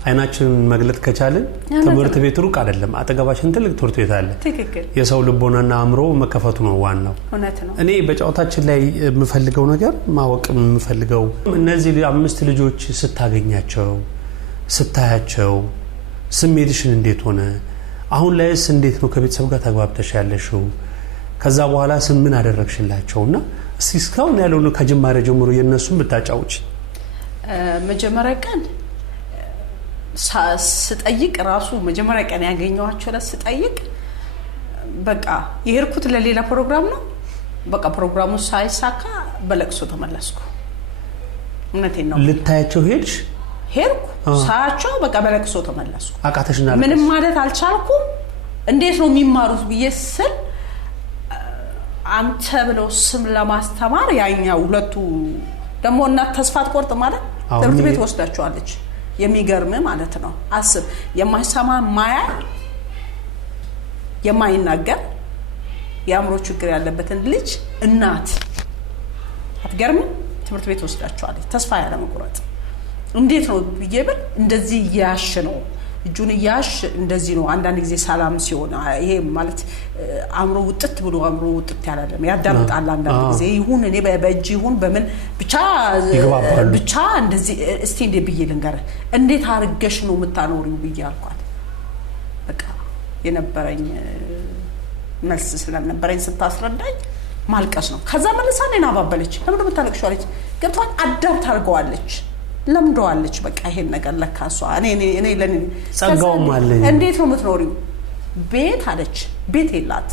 አይናችንን መግለጥ ከቻለን ትምህርት ቤት ሩቅ አይደለም አጠገባችን ትልቅ ትምህርት ቤት አለ ትክክል የሰው ልቦናና አእምሮ መከፈቱ ነው ዋናው እውነት ነው እኔ በጫውታችን ላይ የምፈልገው ነገር ማወቅ የምፈልገው እነዚህ 5 ልጆች ስታገኛቸው ስታያቸው ስሜትሽን እንዴት ሆነ አሁን ላይስ እንዴት ነው ከቤተሰብ ጋር ተግባብተሽ ያለሽው ከዛ በኋላ ምን አደረግሽላቸውና እስኪ እስካሁን ያለው ነው ከጅማሬ ጀምሮ የነሱን ብታጫውች መጀመሪያ ቀን ስጠይቅ ራሱ መጀመሪያ ቀን ያገኘዋቸው ለስጠይቅ በቃ የሄድኩት ለሌላ ፕሮግራም ነው በቃ ፕሮግራሙ ሳይሳካ በለቅሶ ተመለስኩ እውነቴን ነው ልታያቸው ሄድኩ ሳያቸው በቃ በለቅሶ ተመለስኩ አቃተሽና ምንም ማለት አልቻልኩም እንዴት ነው የሚማሩት ብዬስል አንተ ብለው ስም ለማስተማር ያኛው ሁለቱ ደሞ እናት ተስፋ ትቆርጥ ማለት ትምህርት ቤት ወስዳቸዋለች የሚገርም ማለት ነው አስብ የማይሰማ ማያ የማይናገር ያምሮ ችግር ያለበትን ልጅ እናት አትገርም ትምህርት ቤት ወስዳቸዋለች ተስፋ ያለ መቁረጥ እንዴት ነው ብዬብል እንደዚህ ያሽ ነው እጁን ያሽ እንደዚህ ነው አንዳንድ ጊዜ ሰላም ሲሆን ይሄ ማለት አምሮ ውጥት ብሎ አምሮ ውጥት ያላለም ያዳምጣል አንዳንድ ጊዜ ይሁን እኔ በእጅ ይሁን በምን ብቻ እንደዚህ እስቲ እንደ ብዬ ልንገር እንዴት አርገሽ ነው የምታኖሪው ብያልኳት በቃ የነበረኝ መልስ ስለነበረኝ ስታስረዳኝ ማልቀስ ነው ከዛ መልሳ እኔን አባበለች ለምን የምታለቅሽው አለች ገብቷት አዳፕት አድርገዋለች ለምደዋለች በቃ ይሄን ነገር ለካሷ እኔ ለኔ ጸጋውም አለኝ እንዴት ነው የምትኖሪው ቤት አለች ቤት የላት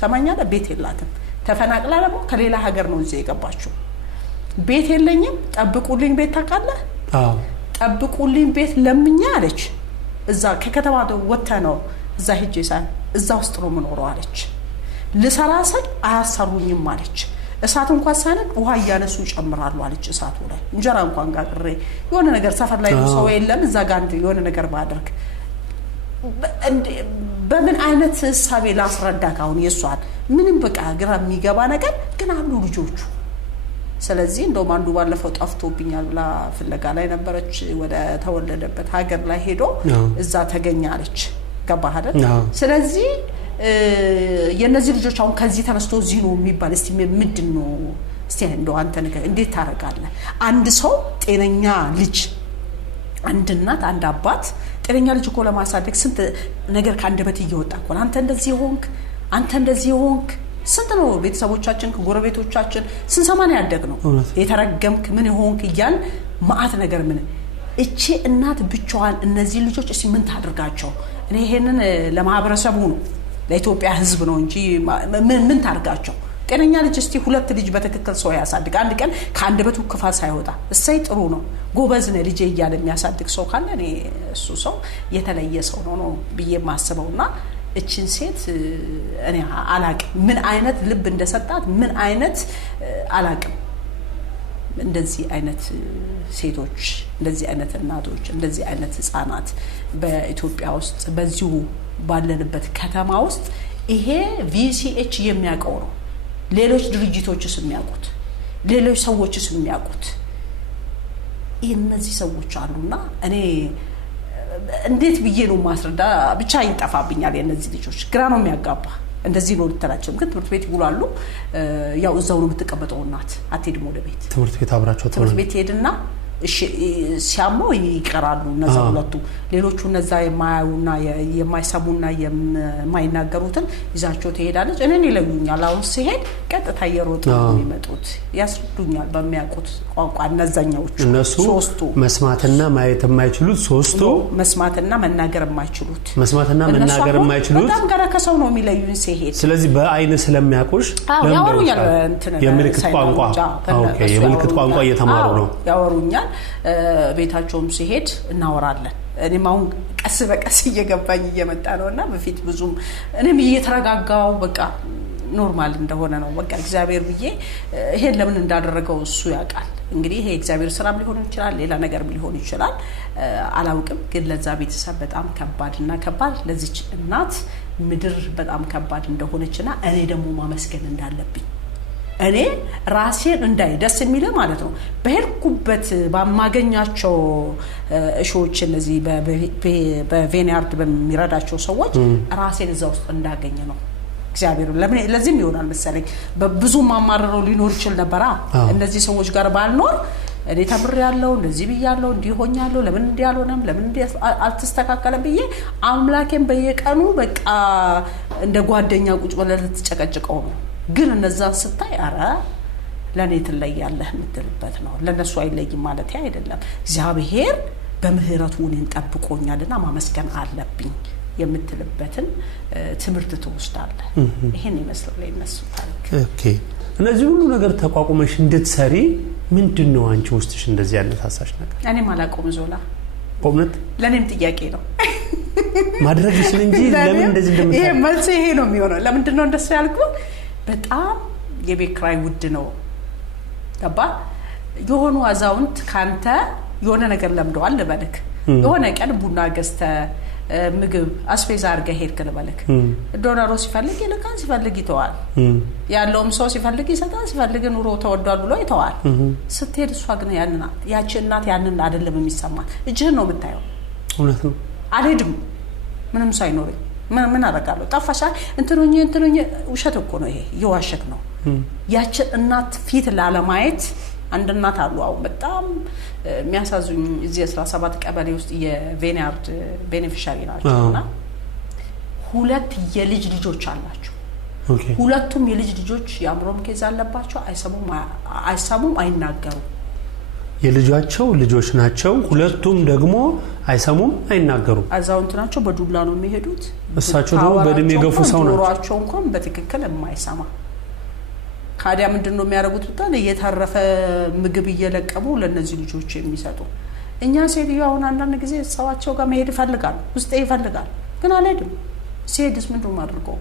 ሰማኛለ ቤት የላትም ተፈናቅላ ደግሞ ከሌላ ሀገር ነው እዚህ የገባችው ቤት የለኝም ጠብቁልኝ ቤት ታውቃለህ ጠብቁልኝ ቤት ለምኛ አለች እዛ ከከተማ ወጣ ነው እዛ ሄጄ እዛ ውስጥ ነው የምኖረው አለች ለሰራሰል አያሰሩኝም አለች እሳት እንኳን ሳነድ ውሃ ያነሱ ይጨምራሉ አለች እሳቱ ላይ እንጀራ እንኳን ጋግሬ የሆነ ነገር ሰፈር ላይ ሰው የለም እዛ ጋር የሆነ ነገር ባደርግ በምን አይነት ሐሳቤ ላስረዳክ አሁን የሷን ምንም በቃ ግራ የሚገባ ነገር ግን አሉ ልጆቹ ስለዚህ እንደውም አንዱ ባለፈው ጠፍቶብኛል ብላ ፍለጋ ላይ ነበረች ወደ ተወለደበት ሀገር ላይ ሄዶ እዛ ተገኛለች ገባህ አይደል ስለዚህ የነዚህ ልጆች አሁን ከዚህ ተነስቶ እዚህ ነው የሚባል እስቲ ምንድነው እስቲ እንደው አንተ ነገር እንዴት ታረጋለህ አንድ ሰው ጤነኛ ልጅ አንድ እናት አንድ አባት ጤነኛ ልጅ እኮ ለማሳደግ ስንት ነገር ካንደበት እየወጣ እኮ አንተ እንደዚህ ሆንክ ስንት ነው ቤተሰቦቻችን ከጎረቤቶቻችን ስንሰማን ያደግነው የተረገምክ ምን ሆንክ ይያል ማአት ነገር ምን እቺ እናት ብቻዋን እነዚህ ልጆች እሺ ምን ታደርጋቸው እኔ ይሄንን ለማህበረሰቡ ነው ለኢትዮጵያ ህዝብ ነው እንጂ ምን ታርጋቸው ጤነኛ ልጅ እስቲ ሁለት ልጅ በተከክል ሰው ያሳድግ አንድ ቀን ካንደበቱ ክፋት ሳይወጣ እሰይ ጥሩ ነው ጎበዝ ነው ልጅ ይያል የሚያሳድግ ሰው ካለ እኔ እሱ ሰው የተለየ ሰው ነው ብዬ ማስበውና እቺን ሴት እኔ አላቅ ምን አይነት ልብ እንደሰጣት ምን አይነት አላቅም እንደዚህ አይነት ሴቶች እንደዚህ አይነት እናቶች እንደዚህ አይነት ህፃናት በኢትዮጵያ ውስጥ በዚሁ ባለንበት ከተማ ውስጥ ይሄ VCH የሚያቀው ነው ሌሎች ድርጅቶችስ የሚያቁት ሌሎች ሰዎችስ የሚያቁት እነዚህ ሰዎች አሉና እኔ እንዴት ብዬ ነው ማስረዳ ብቻ ይጣፋብኛል የነዚህ ልጆች ግራ ነው የሚያጋባ እንደዚህ ነው ልትላቸው ግን ትምህርት ቤት ይውላሉ ያው እዛው ነው የምትቀበጠው እናት አትሄድም ወደ ቤት ትምህርት ቤት አብራቸው ትምህርት ቤት ሄድና እሺ ሲያመው ይቀራሉ እነዛ ሁለቱ ሌሎቹ እነዛ የማያዩና የማይሰሙና የማይናገሩትን ይዛቸው ትሄዳለች እኔን ይለዩኛል አሁን ሲሄድ ቀጥታ እየሮጡ የሚመጡት ያስረዱኛል በሚያውቁት ቋንቋ እነዛኛዎቹ ሶስቱ መስማትና ማየት የማይችሉት ሶስቱ መስማትና መናገር የማይችሉት በጣም ጋራ ከሰው ነው የሚለዩን ሲሄድ ስለዚህ በአይን ስለሚያቆሽ ያወሩኛል የምልክት ቋንቋ ኦኬ የምልክት ቋንቋ እየተማሩ ነው ያወሩኛል ቤታቸውም ሲሄድ እናወራለን እኔም አሁን ቀስ በቀስ እየገባኝ እየመጣ ነውና በፊት ብዙም እኔም እየተረጋጋው በቃ ኖርማል እንደሆነ ነው በቃ እግዚአብሔር ብዬ ይሄን ለምን እንዳደረገው እሱ ያውቃል እንግዲህ ይሄ እግዚአብሔር ስራም ሊሆን ይችላል ሌላ ነገርም ሊሆን ይችላል አላውቅም ግን ለዛ ቤተሰብ በጣም ከባድና ከባድ ለዚች እናት ምድር በጣም ከባድ እንደሆነችና እኔ ደግሞ ማመስገን እንዳለብኝ እኔ ራሴን እንዳይ ደስ የሚል ማለት ነው በሄድኩበት ባማገኛቸው እሾች እነዚህ በቬኒያርድ በሚረዳቸው ሰዎች ራሴን እዛው ውስጥ እንዳገኘ ነው እግዚአብሔር ለዚህም ይሆናል መሰለኝ በብዙ ማማረረው ሊኖር ይችላል ነበር እነዚህ ሰዎች ጋር ባልኖር እኔ ተምሬያለሁ እንደዚህ ብያለሁ እንዲሆኛለሁ ለምን እንዲያልሆነም ለምን አልተስተካከለም ብዬ አምላኬን በየቀኑ በቃ እንደ ጓደኛ ቁጭ ብለን ተጨቀጭቀው ነው ግን እነዛ ስታይ አራ ለኔ ትለያለህ ምትልበት ነው ለነሱ አይለይም ማለት አይደለም እግዚአብሔር በምህረቱ እኔን ጠብቆኛልና ማመስገን አለብኝ የምትልበትን ትምህርት ትወስዳለህ። ይሄን ይመስላል የነሱ ታሪክ። ኦኬ እነዚህ ሁሉ ነገር ተቋቁመሽ እንድትሰሪ ምንድነው አንቺ ውስጥሽ እንደዚህ ያነሳሳሽ ነገር? እኔ ማላቆም ዞላ በእውነት ለኔም ጥያቄ ነው ማድረግሽ እንጂ ለምን እንደዚህ እንደምታደርግ ይሄ መልስ ይሄ ነው የሚሆነው። ለምንድን ነው እንደሱ ያልኩት? በጣም የቤት ኪራይ ውድ ነው ገባ። የሆኑ አዛውንት ካንተ የሆነ ነገር ለምደዋል ልበልክ፣ የሆነ ቀን ቡና ገዝተ ምግብ አስፔዛ አድርገህ ሄድክ ልበልክ፣ ዶላሩ ሲፈልግ ይልካል፣ ሲፈልግ ይተዋል። ያለውም ሰው ሲፈልግ ይሰጣል፣ ሲፈልግ ኑሮ ተወዷል ብሎ ይተዋል። ስትሄድ እሷ ግን ያቺ እናት ያንን አይደለም የሚሰማት፣ እጅህን ነው የምታየው። እውነት ነው። አልሄድም ምንም ሳይኖር ምን አደርጋለሁ ጠፋሻ እንትኑኝ ውሸት እኮ ነው ይሄ፣ እየዋሸክ ነው። ያቺ እናት ፊት ላለማየት አንድ እናት አሉ አሁን በጣም የሚያሳዝኑ እዚህ 17 ቀበሌ ውስጥ የቬናርድ ቤኔፊሻሪ ናቸውና ሁለት የልጅ ልጆች አላቸው። ሁለቱም የልጅ ልጆች የአእምሮም ኬዝ አለባቸው። አይሰሙም አይናገሩም። የልጃቸው ልጆች ናቸው። ሁለቱም ደግሞ አይሰሙም አይናገሩም። አዛውንት ናቸው። በዱላ ነው የሚሄዱት። እሳቸው ደግሞ በእድሜ የገፉ ሰው ናቸው። ኑሯቸው እንኳን በትክክል የማይሰማ ካዲያ ምንድነው የሚያደርጉት? በጣም እየተረፈ ምግብ እየለቀሙ ለነዚህ ልጆች የሚሰጡ። እኛ ሴትዮዋ አሁን አንዳንድ ጊዜ ሰዋቸው ጋር መሄድ ይፈልጋል፣ ውስጤ ይፈልጋል፣ ግን አልሄድም። ሲሄድስ ምንድነው ማድርገው?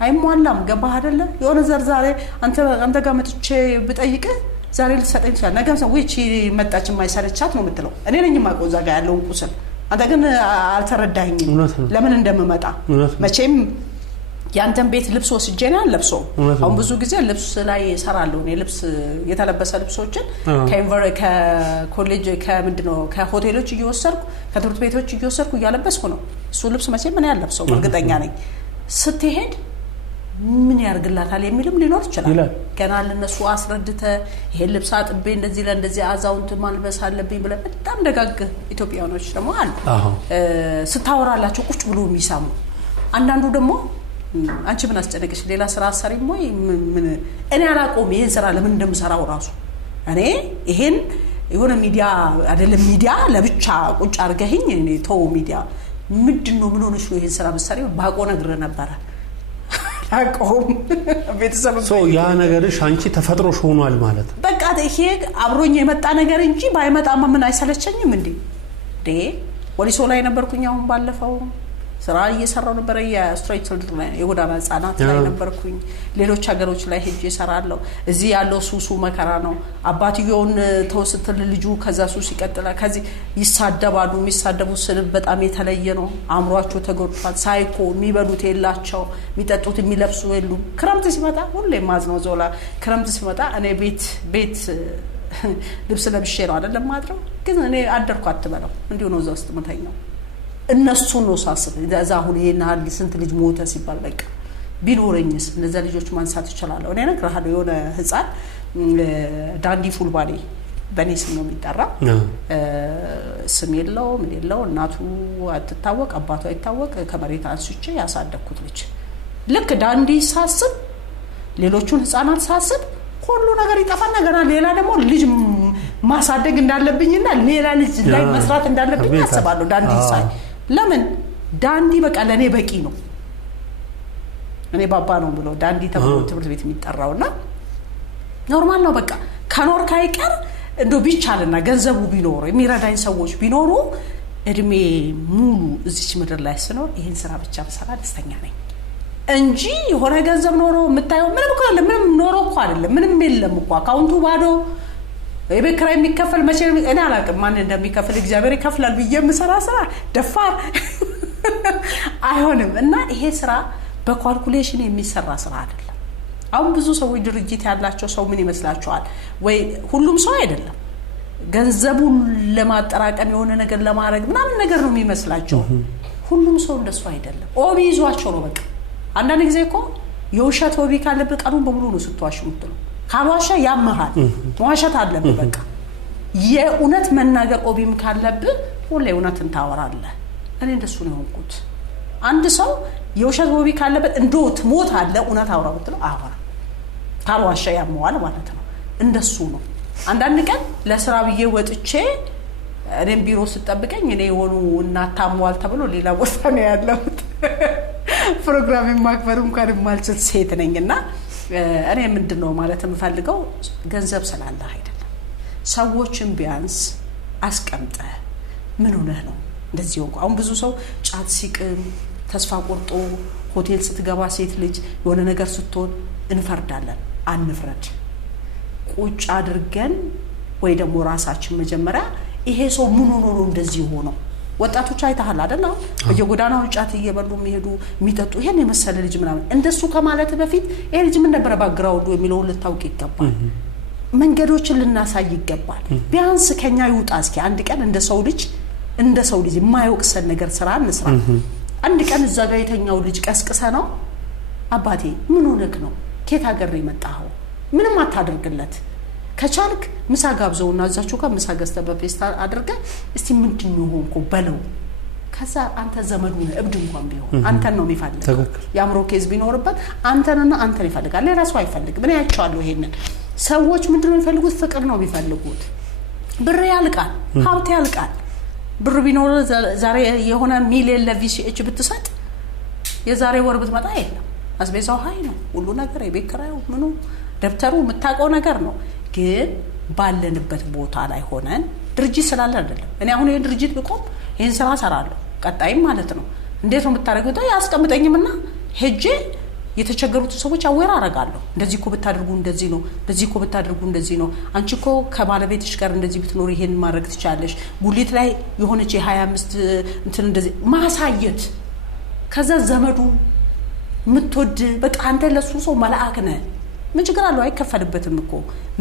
አይሟላም። ገባህ አይደለ? የሆነ ዛሬ አንተ ጋር መጥቼ ብጠይቅ ዛሬ ልትሰጠኝ ይችላል፣ ነገም ሰው እቺ መጣች የማይሰለቻት ነው የምትለው። እኔ ነኝ የማውቀው እዛ ጋር ያለውን ቁስል። አንተ ግን አልተረዳኸኝም ለምን እንደምመጣ። መቼም ያንተን ቤት ልብስ ወስጄ ነው ያለብሰው። አሁን ብዙ ጊዜ ልብስ ላይ እሰራለሁ እኔ። ልብስ የተለበሰ ልብሶችን ከኮሌጅ ከምንድነው ከሆቴሎች እየወሰድኩ ከትምህርት ቤቶች እየወሰድኩ እያለበስኩ ነው። እሱ ልብስ መቼም ምን ያለብሰው እርግጠኛ ነኝ። ስትሄድ ምን ያርግላታል የሚልም ሊኖር ይችላል። ገና ለነሱ አስረድተ ይሄ ልብስ አጥቤ እንደዚህ አዛውንት ማልበስ አለብኝ ብለ በጣም ደጋግ ኢትዮጵያኖች ደግሞ አሉ። ስታወራላቸው ቁጭ ብሎ የሚሰሙ። አንዳንዱ ደግሞ አንቺ ምን አስጨነቀሽ ሌላ ስራ አሰሪም ወይ ምን እኔ አላቆም ይሄን ስራ ለምን እንደምሰራው ራሱ እኔ ይሄን የሆነ ሚዲያ አይደለም ሚዲያ ለብቻ ቁጭ አርገህኝ እኔ ተው ሚዲያ ምንድነው ምን ሆነሽ ነው ይሄን ስራ በሰሪው ባቆ ነግረ ነበር አቆም ቤተሰብ ሶ ያ ነገርሽ አንቺ ተፈጥሮሽ ሆኗል ማለት በቃ ይሄ አብሮኝ የመጣ ነገር እንጂ ባይመጣማ ምን አይሰለቸኝም እንዴ ወሊሶ ላይ ነበርኩኝ አሁን ባለፈው ስራ እየሰራው ነበር የስትሬት ችልድረን የጎዳና ህጻናት ላይ ነበርኩኝ ሌሎች ሀገሮች ላይ ሄጄ ሰራለሁ እዚህ ያለው ሱሱ መከራ ነው አባትየውን ተወስተል ልጁ ከዛ ሱስ ይቀጥላል ከዚህ ይሳደባሉ የሚሳደቡት ስንብ በጣም የተለየ ነው አምሯቸው ተጎድቷል ሳይኮ የሚበሉት የላቸው የሚጠጡት የሚለብሱ የሉ ክረምት ሲመጣ ሁሌ ማዝነው ዞላ ክረምት ሲመጣ እኔ ቤት ልብስ ለብሼ ነው አይደለም ማድረው ግን እኔ አደርኩ አትበለው እንዲሁ ነው ዘውስጥ መተኛው እነሱ ነው ሳስብ እዛሁን ይሄናል ስንት ልጅ ሞተ ሲባል በቃ ቢኖረኝስ እነዛ ልጆች ማንሳት ይችላል እኔ ነግራለሁ የሆነ ህፃን ዳንዲ ፉልባሌ በኔስ ነው የሚጠራ ስም የለው ምን የለው እናቱ አትታወቅ አባቱ አይታወቅ ከመሬት አንስቼ ያሳደኩት ልጅ ልክ ዳንዲ ሳስብ ሌሎቹን ህፃናት ሳስብ ሁሉ ነገር ይጣፋና ገና ሌላ ደግሞ ልጅ ማሳደግ እንዳለብኝና ሌላ ልጅ ላይ መስራት እንዳለብኝ አስባለሁ ዳንዲ ሳይ ለምን ዳንዲ በቃ ለኔ በቂ ነው እኔ ባባ ነው ብሎ ዳንዲ ተብሎ ትምህርት ቤት የሚጠራውና ኖርማል ነው በቃ ከኖር ካይቀር እንደው ቢቻልና ገንዘቡ ቢኖር የሚረዳኝ ሰዎች ቢኖሩ እድሜ ሙሉ እዚች ምድር ላይ ስኖር ይሄን ስራ ብቻ በሰራ ደስተኛ ነኝ እንጂ የሆነ ገንዘብ ኖሮ የምታየው ምንም እኮ አይደለም ምንም ኖሮ እኮ አይደለም ምንም የለም እኮ አካውንቱ ባዶ የቤክራይ የሚከፈል መቼ እኔ አላውቅም ማን እንደሚከፈል እግዚአብሔር ይከፍላል ብዬ የምሰራ ስራ ደፋር አይሆንም እና ይሄ ስራ በካልኩሌሽን የሚሰራ ስራ አይደለም አሁን ብዙ ሰዎች ድርጅት ያላቸው ሰው ምን ይመስላችኋል ወይ ሁሉም ሰው አይደለም ገንዘቡን ለማጠራቀም የሆነ ነገር ለማድረግ ምናምን ነገር ነው የሚመስላቸው ሁሉም ሰው እንደሱ አይደለም ኦቢ ይዟቸው ነው በቃ አንዳንድ ጊዜ እኮ የውሸት ኦቢ ካለበት ቀኑን በሙሉ ነው ስትዋሽ የምትለው ካልዋሻ ያመሃል ዋሸት አለበት በቃ የኡነት መናገር ኦቢም ካለበት ሁሌ እውነትን ታወራለህ እኔ እንደሱ ነው የሆንኩት አንድ ሰው የውሸት ኦቢ ካለበት እንዶት ሞት አለ ኡነት አውራ ብትለው አወራ ካልዋሻ ያመዋል ማለት ነው እንደሱ ነው አንዳንድ ቀን ለስራ ብዬ ወጥቼ እኔም ቢሮ ስጠብቀኝ እኔ የሆኑ እናታሟል ተብሎ ሌላ ቦታ ነው ያለሁት ፕሮግራም ማክበር እንኳን ማልችል ሴት ነኝና እኔ ምንድነው ማለት የምፈልገው ገንዘብ ስላለ አይደለም ሰዎችን ቢያንስ አስቀምጠ ምን ሆነህ ነው እንደዚህ ሆንኩ አሁን ብዙ ሰው ጫት ሲቅም ተስፋ ቆርጦ ሆቴል ስትገባ ሴት ልጅ የሆነ ነገር ስትሆን እንፈርዳለን አንፍረድ ቁጭ አድርገን ወይ ደግሞ ራሳችን መጀመሪያ ይሄ ሰው ምን ሆኖ ነው እንደዚህ ሆኖ ወጣቶች አይተሃል አይደል በየጎዳናው ጫት እየበሉ የሚሄዱ የሚጠጡ ይሄን የመሰለ ልጅ ምናምን እንደሱ ከማለት በፊት ይሄ ልጅ ምን ነበር ባግራውንዱ የሚለው ልታውቅ ይገባል መንገዶችን ልናሳይ ይገባል ቢያንስ ከኛ ይውጣ እስኪ አንድ ቀን እንደ ሰው ልጅ የማይወቅሰን ነገር ስራ እንስራ አንድ ቀን እዛ ጋር የተኛው ልጅ ቀስቅሰ ነው አባቴ ምን ሆነክ ነው ከየት ሀገር የመጣኸው ምንም አታደርግለት ከቻልክ ምሳ ጋብዘውና እዛችሁ ጋር ምሳ ገዝተ በፔስታ አድርገ እስቲ ምንድነው ሆንኩ በለው ከዛ አንተ ዘመዱን እብድ እንኳን ቢሆን አንተን ነው የሚፈልገው ያምሮ ኬዝ ቢኖርበት አንተንና አንተን ይፈልጋል ለራሱ አይፈልግ ምን ያቻለው ይሄንን ሰዎች ምንድነው የሚፈልጉት ፍቅር ነው የሚፈልጉት ብር ያልቃል ሀብት ያልቃል ብር ቢኖር ዛሬ የሆነ ሚሊየን ለቪሲኤች ብትሰጥ የዛሬ ወር ብትመጣ የለም አስቤዛው ሃይ ነው ሁሉ ነገር የቤከራው ምኑ ደብተሩ መታቀው ነገር ነው ግን ባለንበት ቦታ ላይ ሆነን ድርጅት ስላለ አይደለም እኔ አሁን ይሄን ድርጅት ብቆም ይሄን ስራ ሰራለሁ ቀጣይም ማለት ነው እንዴት ነው የምታረጋግጠው ያስቀምጠኝምና ሄጄ የተቸገሩት ሰዎች አወራ አረጋለሁ እንደዚህ እኮ ብታደርጉ እንደዚህ ነው እንደዚህ እኮ ብታደርጉ እንደዚህ ነው አንቺ እኮ ከባለቤትሽ ጋር እንደዚህ ብትኖር ይሄን ማድረግ ትቻለሽ ጉሊት ላይ የሆነች 25 እንትን እንደዚህ ማሳየት ከዛ ዘመዱ ምትወድ በቃ አንተ ለሱ ሰው መልአክ ነህ ምን ችግር አለው አይከፈልበትም እኮ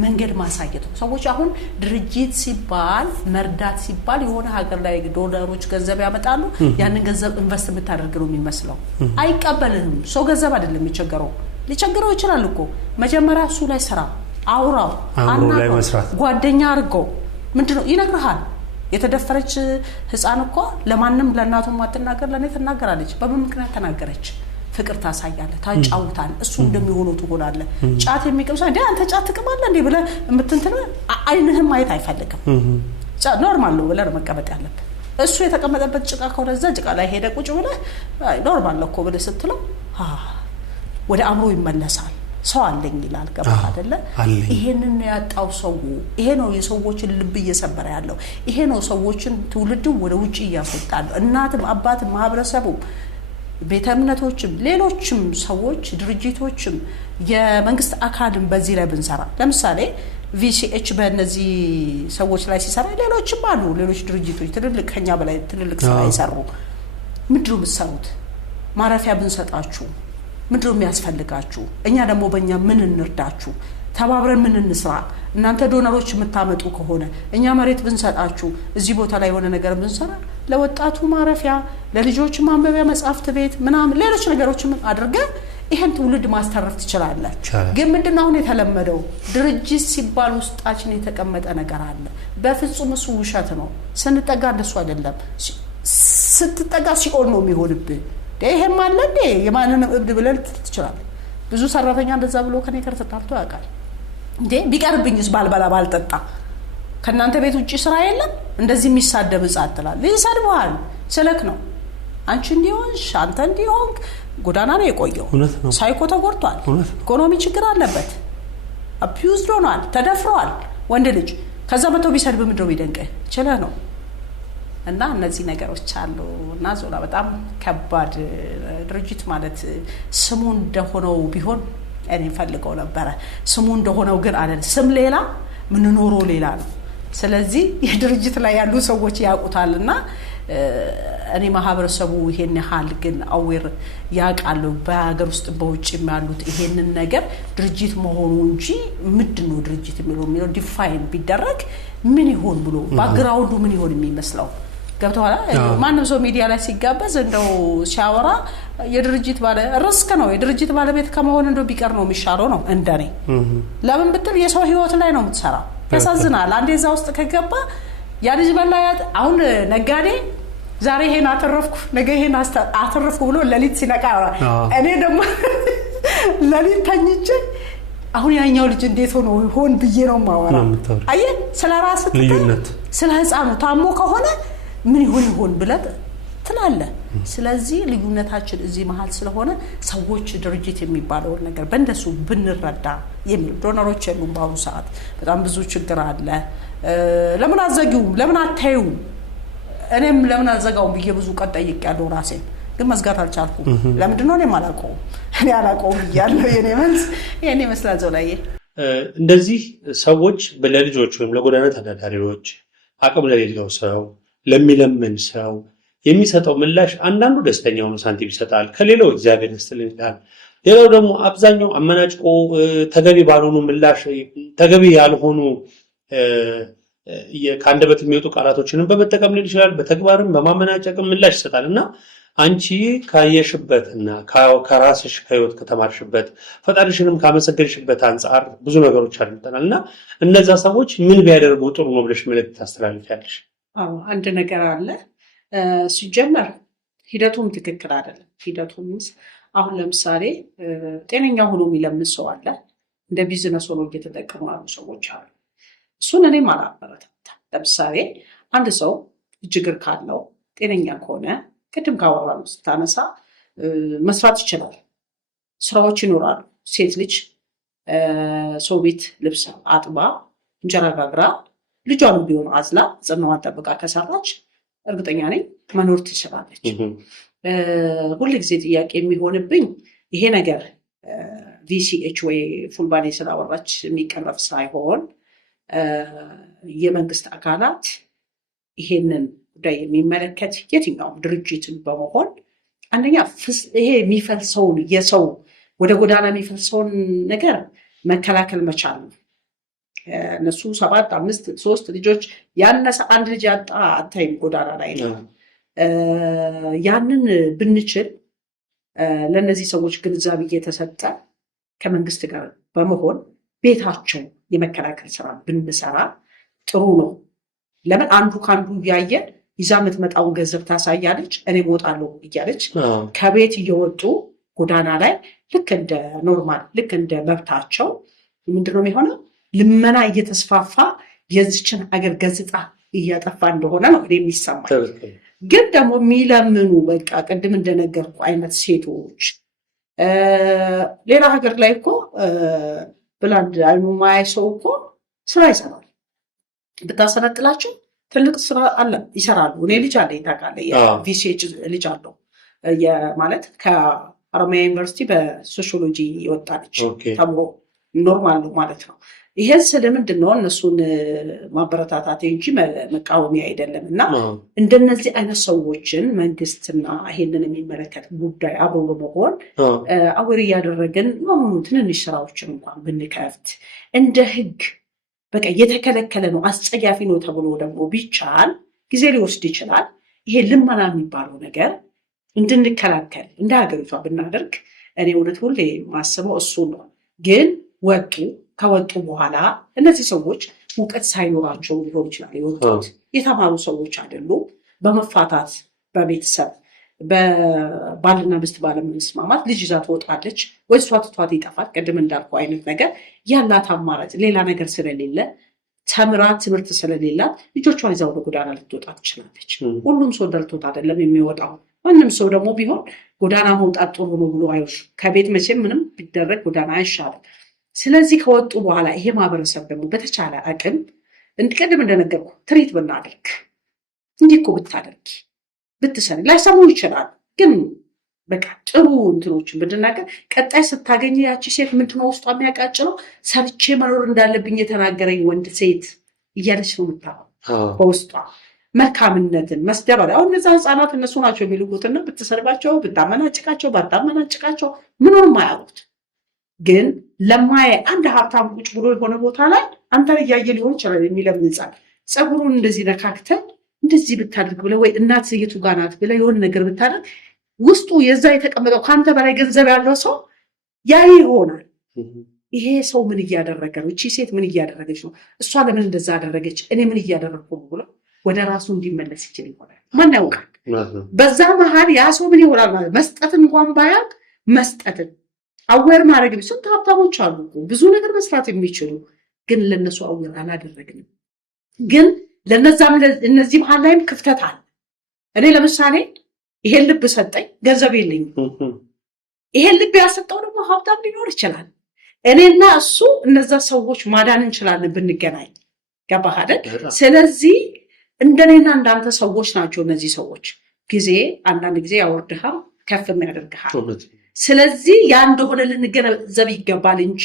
መንገድ ማሳየት ሰዎች አሁን ድርጅት ሲባል መርዳት ሲባል የሆነ ሀገር ላይ ዶላሮች ገንዘብ ያመጣሉ ያንን ገንዘብ ኢንቨስት የምታደርግ ነው የሚመስለው አይቀበልህም ሰው ገንዘብ አይደለም የሚቸገረው ሊቸገረው ይችላል እኮ መጀመሪያ እሱ ላይ ስራ አውራው ላይ መስራት ጓደኛ አርገው ምንድነው ይነግርሃል የተደፈረች ህፃን እኮ ለማንም ለእናቱ ማትናገር ለኔ ተናገራለች በምን ምክንያት ተናገረች ፍቅር ታሳያለ ታጫውታል እሱ እንደሚሆነው ትሆናለ ጫት የሚቀምሳ እንዴ አንተ ጫት ትቀማለ እንዴ ብለ እምትንተነ አይንህም ማየት አይፈልግም ኖርማል ነው ብለ መቀበጥ ያለበት እሱ የተቀመጠበት ጭቃ ከሆነ እዛ ጭቃ ላይ ሄደ ቁጭ ብለ ኖርማል ነው እኮ ብለ ስትለው ወደ አምሮ ይመለሳል ሰው አለኝ ይላል ገባ አይደለ ይሄንን ያጣው ሰው ይሄ ነው የሰዎችን ልብ እየሰበረ ያለው ይሄ ነው ሰዎችን ትውልድን ወደ ውጪ ያስወጣል እናትም አባትም ማህበረሰቡ ቤተምነቶችም ሌሎችም ሰዎች ድርጅቶችም የመንግስት አካልን በዚህ ላይ ብንሰራ ለምሳሌ VCH በእነዚህ ሰዎች ላይ ሲሰራ ሌሎችም አሉ ሌሎች ድርጅቶች ትልልቅ ከኛ በላይ ትልልቅ ስራ ይሰሩ ምንድነው የምትሰሩት ማረፊያ ብንሰጣችሁ ምንድነው የሚያስፈልጋችሁ እኛ ደግሞ በእኛ ምን እንርዳችሁ ተባብረን ምን እንስራ እናንተ ዶነሮች የምታመጡ ከሆነ እኛ መሬት ብንሰጣችሁ እዚህ ቦታ ላይ የሆነ ነገር ብንሰራ ለወጣቱ ማረፊያ ለልጆች ማንበቢያ መጻፍት ቤት ምናምን ሌሎች ነገሮችን አድርገ ይሄን ትውልድ ማስተረፍ ትችላለህ ግን ምንድነው አሁን የተለመደው ድርጅት ሲባል ውስጣችን የተቀመጠ ነገር አለ በፍጹም እሱ ውሸት ነው ስንጠጋ እንደሱ አይደለም ስትጠጋ ሲኦል ነው የሚሆንብህ ይሄም አለ እንዴ የማንንም እብድ ብለል ትችላለህ ብዙ ሰራተኛ እንደዛ ብሎ ከኔ ጋር ተጣልቶ ያውቃል እንዴ ቢቀርብኝስ ባልበላ ባልጠጣ ከናንተ ቤት ውጪ ስራ የለም እንደዚህ የሚሳደብ ጻጥላል ይሰድባል ስለክ ነው አንቺ እንዲሆንሽ አንተ እንዲሆን ጎዳና ነው የቆየው ሳይኮ ተጎርቷል ኢኮኖሚ ችግር አለበት አቢዩዝድ ሆኗል ተደፍሯል ወንድ ልጅ ከዛ መቶ ቢሰድብ ምንድነው ይደንቀ ይችላል ነው እና እነዚህ ነገሮች አሉ እና ዞላ በጣም ከባድ ድርጅት ማለት ስሙ እንደሆነው ቢሆን እኔ ፈልገው ነበር ስሙ እንደሆነው ግን አይደል ስም ሌላ ምን ኖሮ ሌላ ነው ስለዚህ የድርጅት ላይ ያሉ ሰዎች ያውቁታልና እኔ ማህበረሰቡ ይሄን ያህል ግን አዌር ያቃሉ በአገር ውስጥ በውጭ ያሉት ይሄንን ነገር ድርጅት መሆኑ እንጂ ምንድነው ድርጅት የሚለው ዲፋይን ቢደረግ ምን ይሆን ብሎ ባክግራውንዱ ምን ይሆን የሚመስለው ገብቷል ማንም ሰው ሚዲያ ላይ ሲጋበዝ እንደው ሲያወራ የድርጅት ባለ ሪስክ ነው የድርጅት ባለቤት ከመሆን እንደው ቢቀር ነው የሚሻለው ነው እንደኔ ለምን ብትል የሰው ህይወት ላይ ነው የምትሰራው ያሳዝናል አንዴ እዛ ውስጥ ከገባ ያ ልጅ በላያት አሁን ነጋዴ ዛሬ ይሄን አተረፍኩ ነገ ይሄን አተረፍኩ ብሎ ለሊት ሲነቃ እኔ ደግሞ ለሊት ተኝቼ አሁን ያኛው ልጅ እንዴት ሆን ብዬ ነው ማወራ አየ ስለራስ ልዩነት ስለ ህፃኑ ታሞ ከሆነ ምን ይሆን ብለህ ትላለ ስለዚህ ልዩነታችን እዚህ መሃል ስለሆነ ሰዎች ድርጅት የሚባለው ነገር በእንደሱ ብንረዳ የሚል ዶነሮች የሉም በአሁኑ ሰዓት በጣም ብዙ ችግር አለ ለምን አዘጊው ለምን አታዩ እኔም ለምን አዘጋው ብዬ ብዙ ቀን ጠይቄያለሁ ራሴን ግን መዝጋት አልቻልኩም ለምንድን ነው እኔ አላውቀውም ይያለው የኔ መስላል ዘውላዬ እንደዚህ ሰዎች ለልጆች ወይም ለጎዳና ተዳዳሪዎች አቅም ለሌለው ሰው ለሚለምን ሰው የሚሰጠው ምላሽ አንዳንዱ ደስተኛው ነው ሳንቲም ይሰጣል ከሌላው እግዚአብሔር ይስጥልኝ ይላል ሌላው ደግሞ አብዛኛው አመናጭቆ ተገቢ ባልሆኑ ምላሽ ተገቢ ያልሆኑ ከአንደበት የሚወጡ ቃላቶችንም በመጠቀም ሊሆን ይችላል በተግባርም በማመናጨቅም ምላሽ ይሰጣልና አንቺ ካየሽበትና ከራስሽ ከህይወት ከተማርሽበት ፈጣሪሽንም ካመሰገንሽበት አንፃር ብዙ ነገሮች አድምጠናልና እነዛ ሰዎች ምን ቢያደርጉ ጥሩ ነው ብለሽ መልእክት ታስተላልፊያለሽ? አዎ አንድ ነገር አለ ሲጀመር ሂደቱም ትክክል አይደለም ሂደቱም አሁን ለምሳሌ ጤነኛ ሆኖ የሚለምን ሰው አለ እንደ ቢዝነስ ሆኖ እየተጠቀሙ ያሉ ሰዎች አሉ እሱን እኔ አላበረታታም ለምሳሌ አንድ ሰው ችግር ካለው ጤነኛ ከሆነ ቅድም ካወራን ስታነሳ መስራት ይችላል ስራዎች ይኖራሉ ሴት ልጅ ሰው ቤት ልብስ አጥባ እንጀራ ጋግራ ልጇን ቢሆን አዝላ ጽናዋን ጠብቃ ከሰራች እርግጠኛ ነኝ መኖር ትችላለች ሁሉ ጊዜ ጥያቄ የሚሆንብኝ ይሄ ነገር VCH ወይ ፉል ባዲ ስላወራች የሚቀረፍ ሳይሆን የመንግስት አካላት ይሄንን ጉዳይ የሚመለከት የትኛውም ድርጅትን በመሆን አንደኛ ይሄ የሚፈልሰውን የሰው ወደ ጎዳና የሚፈልሰውን ነገር መከላከል መቻል ነው እነሱ 7 5 3 ልጆች ያነሰ አንድ ልጅ ያጣ አታይም ጎዳና ላይ ነው ያንን ብንችል ለነዚህ ሰዎች ግንዛቤ እየተሰጠ ከመንግስት ጋር በመሆን ቤታቸው የመከላከል ስራ ብንሰራ ጥሩ ነው ለምን አንዱ ካንዱ ያየ ይዛ የምትመጣውን ገንዘብ ታሳያለች እኔ እወጣለሁ እያለች ከቤት እየወጡ ጎዳና ላይ ልክ እንደ ኖርማል ልክ እንደ መብታቸው ምንድነው የሚሆነው ልመና እየተስፋፋ የዚችን ሀገር ገጽታ እያጠፋ እንደሆነ ነው የሚሰማኝ ግን ደግሞ የሚለምኑ በቃ ቅድም እንደነገርኩ አይነት ሴቶች ሌላ ሀገር ላይ እኮ ብላንድ አይኑ ማይ ሰው እኮ ስራ ይሰራል ብታሰነጥላቸው ትልቅ ስራ አለ ይሰራሉ እኔ ልጅ አለኝ ታውቃለህ የቪሲኤች ልጅ አለው ማለት ከአርሚያ ዩኒቨርሲቲ በሶሺዮሎጂ የወጣች ተምሮ ኖርማል ነው ማለት ነው ይሄን ስለምንድነው እነሱን ማበረታታት እንጂ መቃወሚያ አይደለም እና እንደነዚህ አይነት ሰዎችን መንግስትና ይሄንን የሚመለከት ጉዳይ አብሮ በመሆን አወር ያደረገን ትንንሽ ስራዎችን እንኳን ብንከፍት እንደ ህግ በቃ የተከለከለ ነው አስጸያፊ ነው ተብሎ ደግሞ ቢቻል ጊዜ ሊወስድ ይችላል ይሄ ልመና የሚባለው ነገር እንድንከላከል እንደ ሀገሪቷ ብናደርግ እኔ እውነት ሁሌ ማስበው እሱ ነው ግን ከወጡ በኋላ እነዚህ ሰዎች ሙቀት ሳይኖራቸው ሊሆን ይችላል የወጡት የተማሩ ሰዎች አይደሉም በመፋታት በቤተሰብ በባልና ሚስት ባለመስማማት ልጅ ይዛ ትወጣለች ወይ እሷ ትቷት ይጠፋል ቅድም እንዳልኩ አይነት ነገር ያላት አማራጭ ሌላ ነገር ስለሌለ ተምራ ትምህርት ስለሌላት ልጆቿን ይዛ ወደ ጎዳና ልትወጣ ትችላለች ሁሉም ሰው ደልቶት አይደለም የሚወጣው ማንም ሰው ደግሞ ቢሆን ጎዳና መውጣት ጥሩ ነው ብሎ አይወሽ ከቤት መቼም ምንም ቢደረግ ጎዳና አይሻልም ስለዚህ ከወጡ በኋላ ይሄ ማህበረሰብ ደግሞ በተቻለ አቅም ቅድም እንደነገርኩ ትሪት ብናደርግ እንዲህ እኮ ብታደርጊ ብትሰሪ ላይሰሙ ይችላል ግን በቃ ጥሩ እንትኖችን ብንናገር ቀጣይ ስታገኝ ያቺ ሴት ምንድነው ውስጧ የሚያቃጭለው ሰርቼ መኖር እንዳለብኝ የተናገረኝ ወንድ ሴት እያለች ነው የምታወራው በውስጧ መልካምነትን መስደባል አሁን እነዛ ህፃናት እነሱ ናቸው የሚልቁትና ብትሰርባቸው ብታመናጭቃቸው ባታመናጭቃቸው ምንም አያውቁት ግን ለማየ አንድ ሀብታም ቁጭ ብሎ የሆነ ቦታ ላይ አንተ ያየ ሊሆን ይችላል የሚለምን ህፃን ጸጉሩን እንደዚህ ነካክተን እንደዚህ ብታደርግ ብለ ወይ እናት የቱ ጋር ናት ብለ የሆነ ነገር ብታደርግ ውስጡ የዛ የተቀመጠው ካንተ በላይ ገንዘብ ያለው ሰው ያይ ይሆናል ይሄ ሰው ምን እያደረገ ነው እቺ ሴት ምን እያደረገች ነው እሷ ለምን እንደዛ አደረገች እኔ ምን እያደረኩ ነው ብሎ ወደ ራሱ እንዲመለስ ይችላል ማን ያውቃል በዛ መሃል ያ ሰው ምን ይሆናል ማለት መስጠትን እንኳን ባያቅ መስጠትን አዌር ማድረግ ስንት ሀብታሞች አሉ ብዙ ነገር መስራት የሚችሉ ግን ለነሱ አዌር አላደረግንም። ግን ለነዛም እነዚህ መሀል ላይም ክፍተት አለ። እኔ ለምሳሌ ይሄን ልብ ሰጠኝ፣ ገንዘብ የለኝም። ይሄን ልብ ያሰጠው ደግሞ ሀብታም ሊኖር ይችላል። እኔና እሱ እነዛ ሰዎች ማዳን እንችላለን ብንገናኝ። ገባህ አይደል? ስለዚህ እንደኔና እንዳንተ ሰዎች ናቸው እነዚህ ሰዎች። ጊዜ አንዳንድ ጊዜ ያወርድሃል፣ ከፍም ያደርግሃል። ስለዚህ ያ እንደሆነ ልንገነዘብ ይገባል እንጂ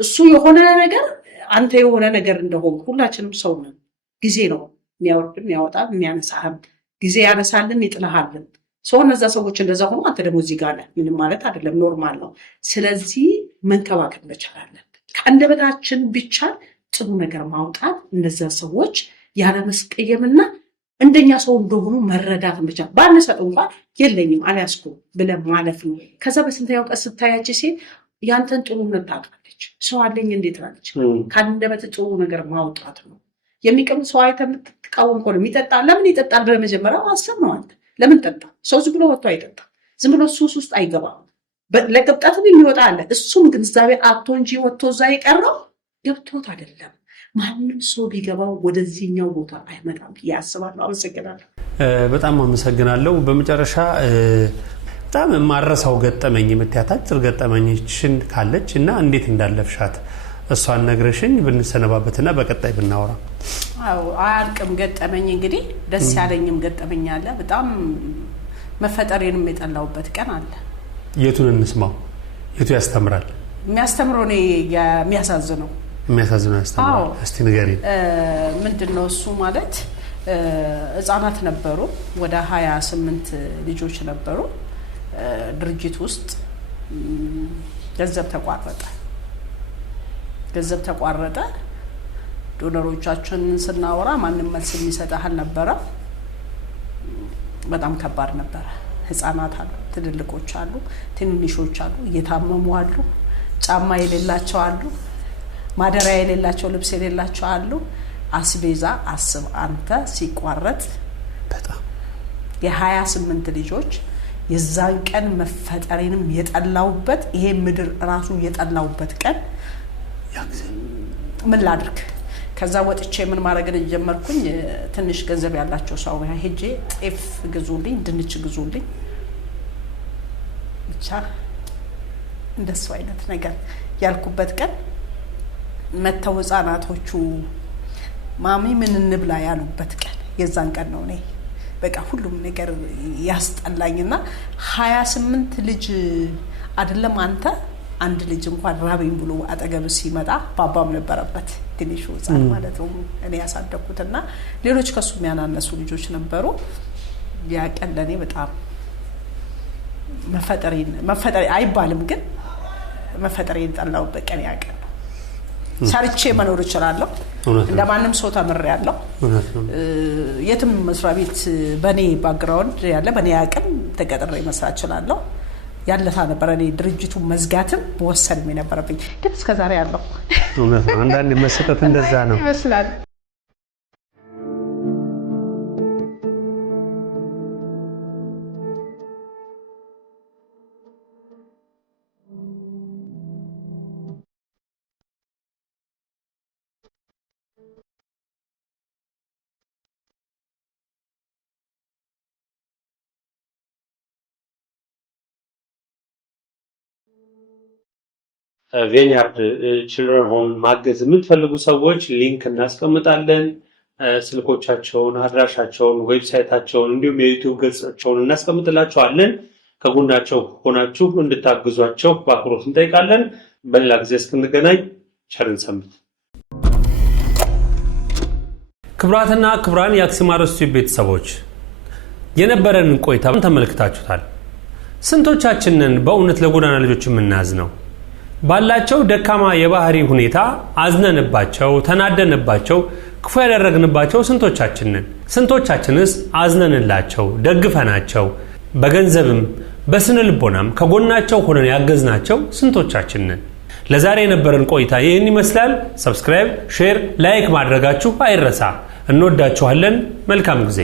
እሱ የሆነ ነገር አንተ የሆነ ነገር እንደሆነ ሁላችንም ሰው ነን። ጊዜ ነው የሚያወርድም ያወጣም የሚያነሳህም። ጊዜ ያነሳልን ይጥልሃልን። ሰው እነዛ ሰዎች እንደዛ ሆኖ አንተ ደግሞ እዚህ ጋር ነህ። ምንም ማለት አይደለም፣ ኖርማል ነው። ስለዚህ መንከባከብ መቻላለን። ከአንደበታችን ብቻ ጥሩ ነገር ማውጣት፣ እነዛ ሰዎች ያለ መስቀየምና እንደኛ ሰው እንደሆኑ መረዳት ብቻ። ባነሰጥ እንኳን የለኝም አልያዝኩም ብለህ ማለፍ ነው። ከዛ በስንተኛው ቀን ስታያች ሴት ያንተን ጥሩነት ታውቃለች። ሰው አለኝ እንዴት ናለች? ከአንደበት ጥሩ ነገር ማውጣት ነው። የሚቀም ሰው አይተህ የምትቃወም ከሆነ የሚጠጣ ለምን ይጠጣል? በመጀመሪያ ማሰብ ነው። አንተ ለምን ጠጣ? ሰው ዝም ብሎ ወጥቶ አይጠጣም። ዝም ብሎ ሱስ ውስጥ አይገባም። ለቅብጠትም የሚወጣ አለ። እሱም ግንዛቤ አጥቶ እንጂ ወጥቶ እዛ የቀረው ገብቶት አይደለም። ማንም ሰው ቢገባው ወደዚህኛው ቦታ አይመጣም ያስባለሁ። አመሰግናለሁ። በጣም አመሰግናለሁ። በመጨረሻ በጣም ማረሳው ገጠመኝ የምትያት አጭር ገጠመኝችን ካለች እና እንዴት እንዳለፍሻት እሷን ነግረሽኝ ብንሰነባበትና በቀጣይ ብናወራ። አዎ አያልቅም ገጠመኝ። እንግዲህ ደስ ያለኝም ገጠመኝ አለ። በጣም መፈጠሬንም የጠላውበት ቀን አለ። የቱን እንስማው? የቱ ያስተምራል? የሚያስተምረው ነው የሚያሳዝነው ያስተምራል። እስቲ ንገሪኝ። ምንድነው እሱ ማለት ህፃናት ነበሩ። ወደ 28 ልጆች ነበሩ። ድርጅት ውስጥ ገንዘብ ተቋረጠ። ዶነሮቻችንን ስናወራ ማንም መልስ የሚሰጥህ አልነበረም። በጣም ከባድ ነበረ። ህፃናት አሉ፣ ትልልቆች አሉ፣ ትንንሾች አሉ፣ እየታመሙ አሉ፣ ጫማ የሌላቸው አሉ፣ ማደሪያ የሌላቸው፣ ልብስ የሌላቸው አሉ። አስቤዛ አስብ አንተ ሲቋረጥ በጣም የ28 ልጆች የዛን ቀን መፈጠሬንም የጠላውበት ይሄ ምድር ራሱ የጠላውበት ቀን ምን ላድርግ? ከዛ ወጥቼ ምን ማድረግ ጀመርኩኝ። ትንሽ ገንዘብ ያላቸው ሰው ሄጄ ጤፍ ግዙልኝ፣ ድንች ግዙልኝ፣ ብቻ እንደሱ አይነት ነገር ያልኩበት ቀን መተው ህፃናቶቹ ማሚ ምን እንብላ ያሉበት ቀን የዛን ቀን ነው። እኔ በቃ ሁሉም ነገር ያስጠላኝና 28 ልጅ አይደለም አንተ አንድ ልጅ እንኳን ራበኝ ብሎ አጠገብ ሲመጣ ባባም ነበረበት፣ ትንሹ ህፃን ማለት ነው እኔ ያሳደኩትና ሌሎች ከሱ የሚያናነሱ ልጆች ነበሩ። ያ ቀን ለኔ በጣም መፈጠሪ አይባልም ግን መፈጠሬን ጠላውበት ቀን ያ ቀን ነው። ሰርቼ መኖር እችላለሁ፣ እንደማንም ሰው ተምሬያለሁ። የትም መስሪያ ቤት በኔ ባክግራውንድ ያለ በኔ አቅም ተቀጥሬ መስራት እችላለሁ። ያለታ ነበር እኔ ድርጅቱን መዝጋትም መወሰንም የነበረብኝ፣ ግን እስከዛሬ ያለው አንዳንድ መስጠት እንደዛ ነው ይመስላል። ቬንያርድ ችልድረን ሆም ማገዝ የምትፈልጉ ሰዎች ሊንክ እናስቀምጣለን። ስልኮቻቸውን፣ አድራሻቸውን፣ ዌብሳይታቸውን እንዲሁም የዩቲዩብ ገጻቸውን እናስቀምጥላቸዋለን። ከጎናቸው ሆናችሁ እንድታግዟቸው በአክብሮት እንጠይቃለን። በሌላ ጊዜ እስክንገናኝ ቸርን ሰንብት። ክቡራትና ክቡራን የአክሱማሮስ ቤተሰቦች የነበረን ቆይታ ተመልክታችሁታል። ስንቶቻችንን በእውነት ለጎዳና ልጆች የምናዝ ነው? ባላቸው ደካማ የባህሪ ሁኔታ አዝነንባቸው፣ ተናደንባቸው፣ ክፉ ያደረግንባቸው ስንቶቻችንን? ስንቶቻችንስ አዝነንላቸው፣ ደግፈናቸው፣ በገንዘብም በስነ ልቦናም ከጎናቸው ሆነን ያገዝናቸው ስንቶቻችንን? ለዛሬ የነበረን ቆይታ ይህን ይመስላል። ሰብስክራይብ፣ ሼር፣ ላይክ ማድረጋችሁ አይረሳ። እንወዳችኋለን። መልካም ጊዜ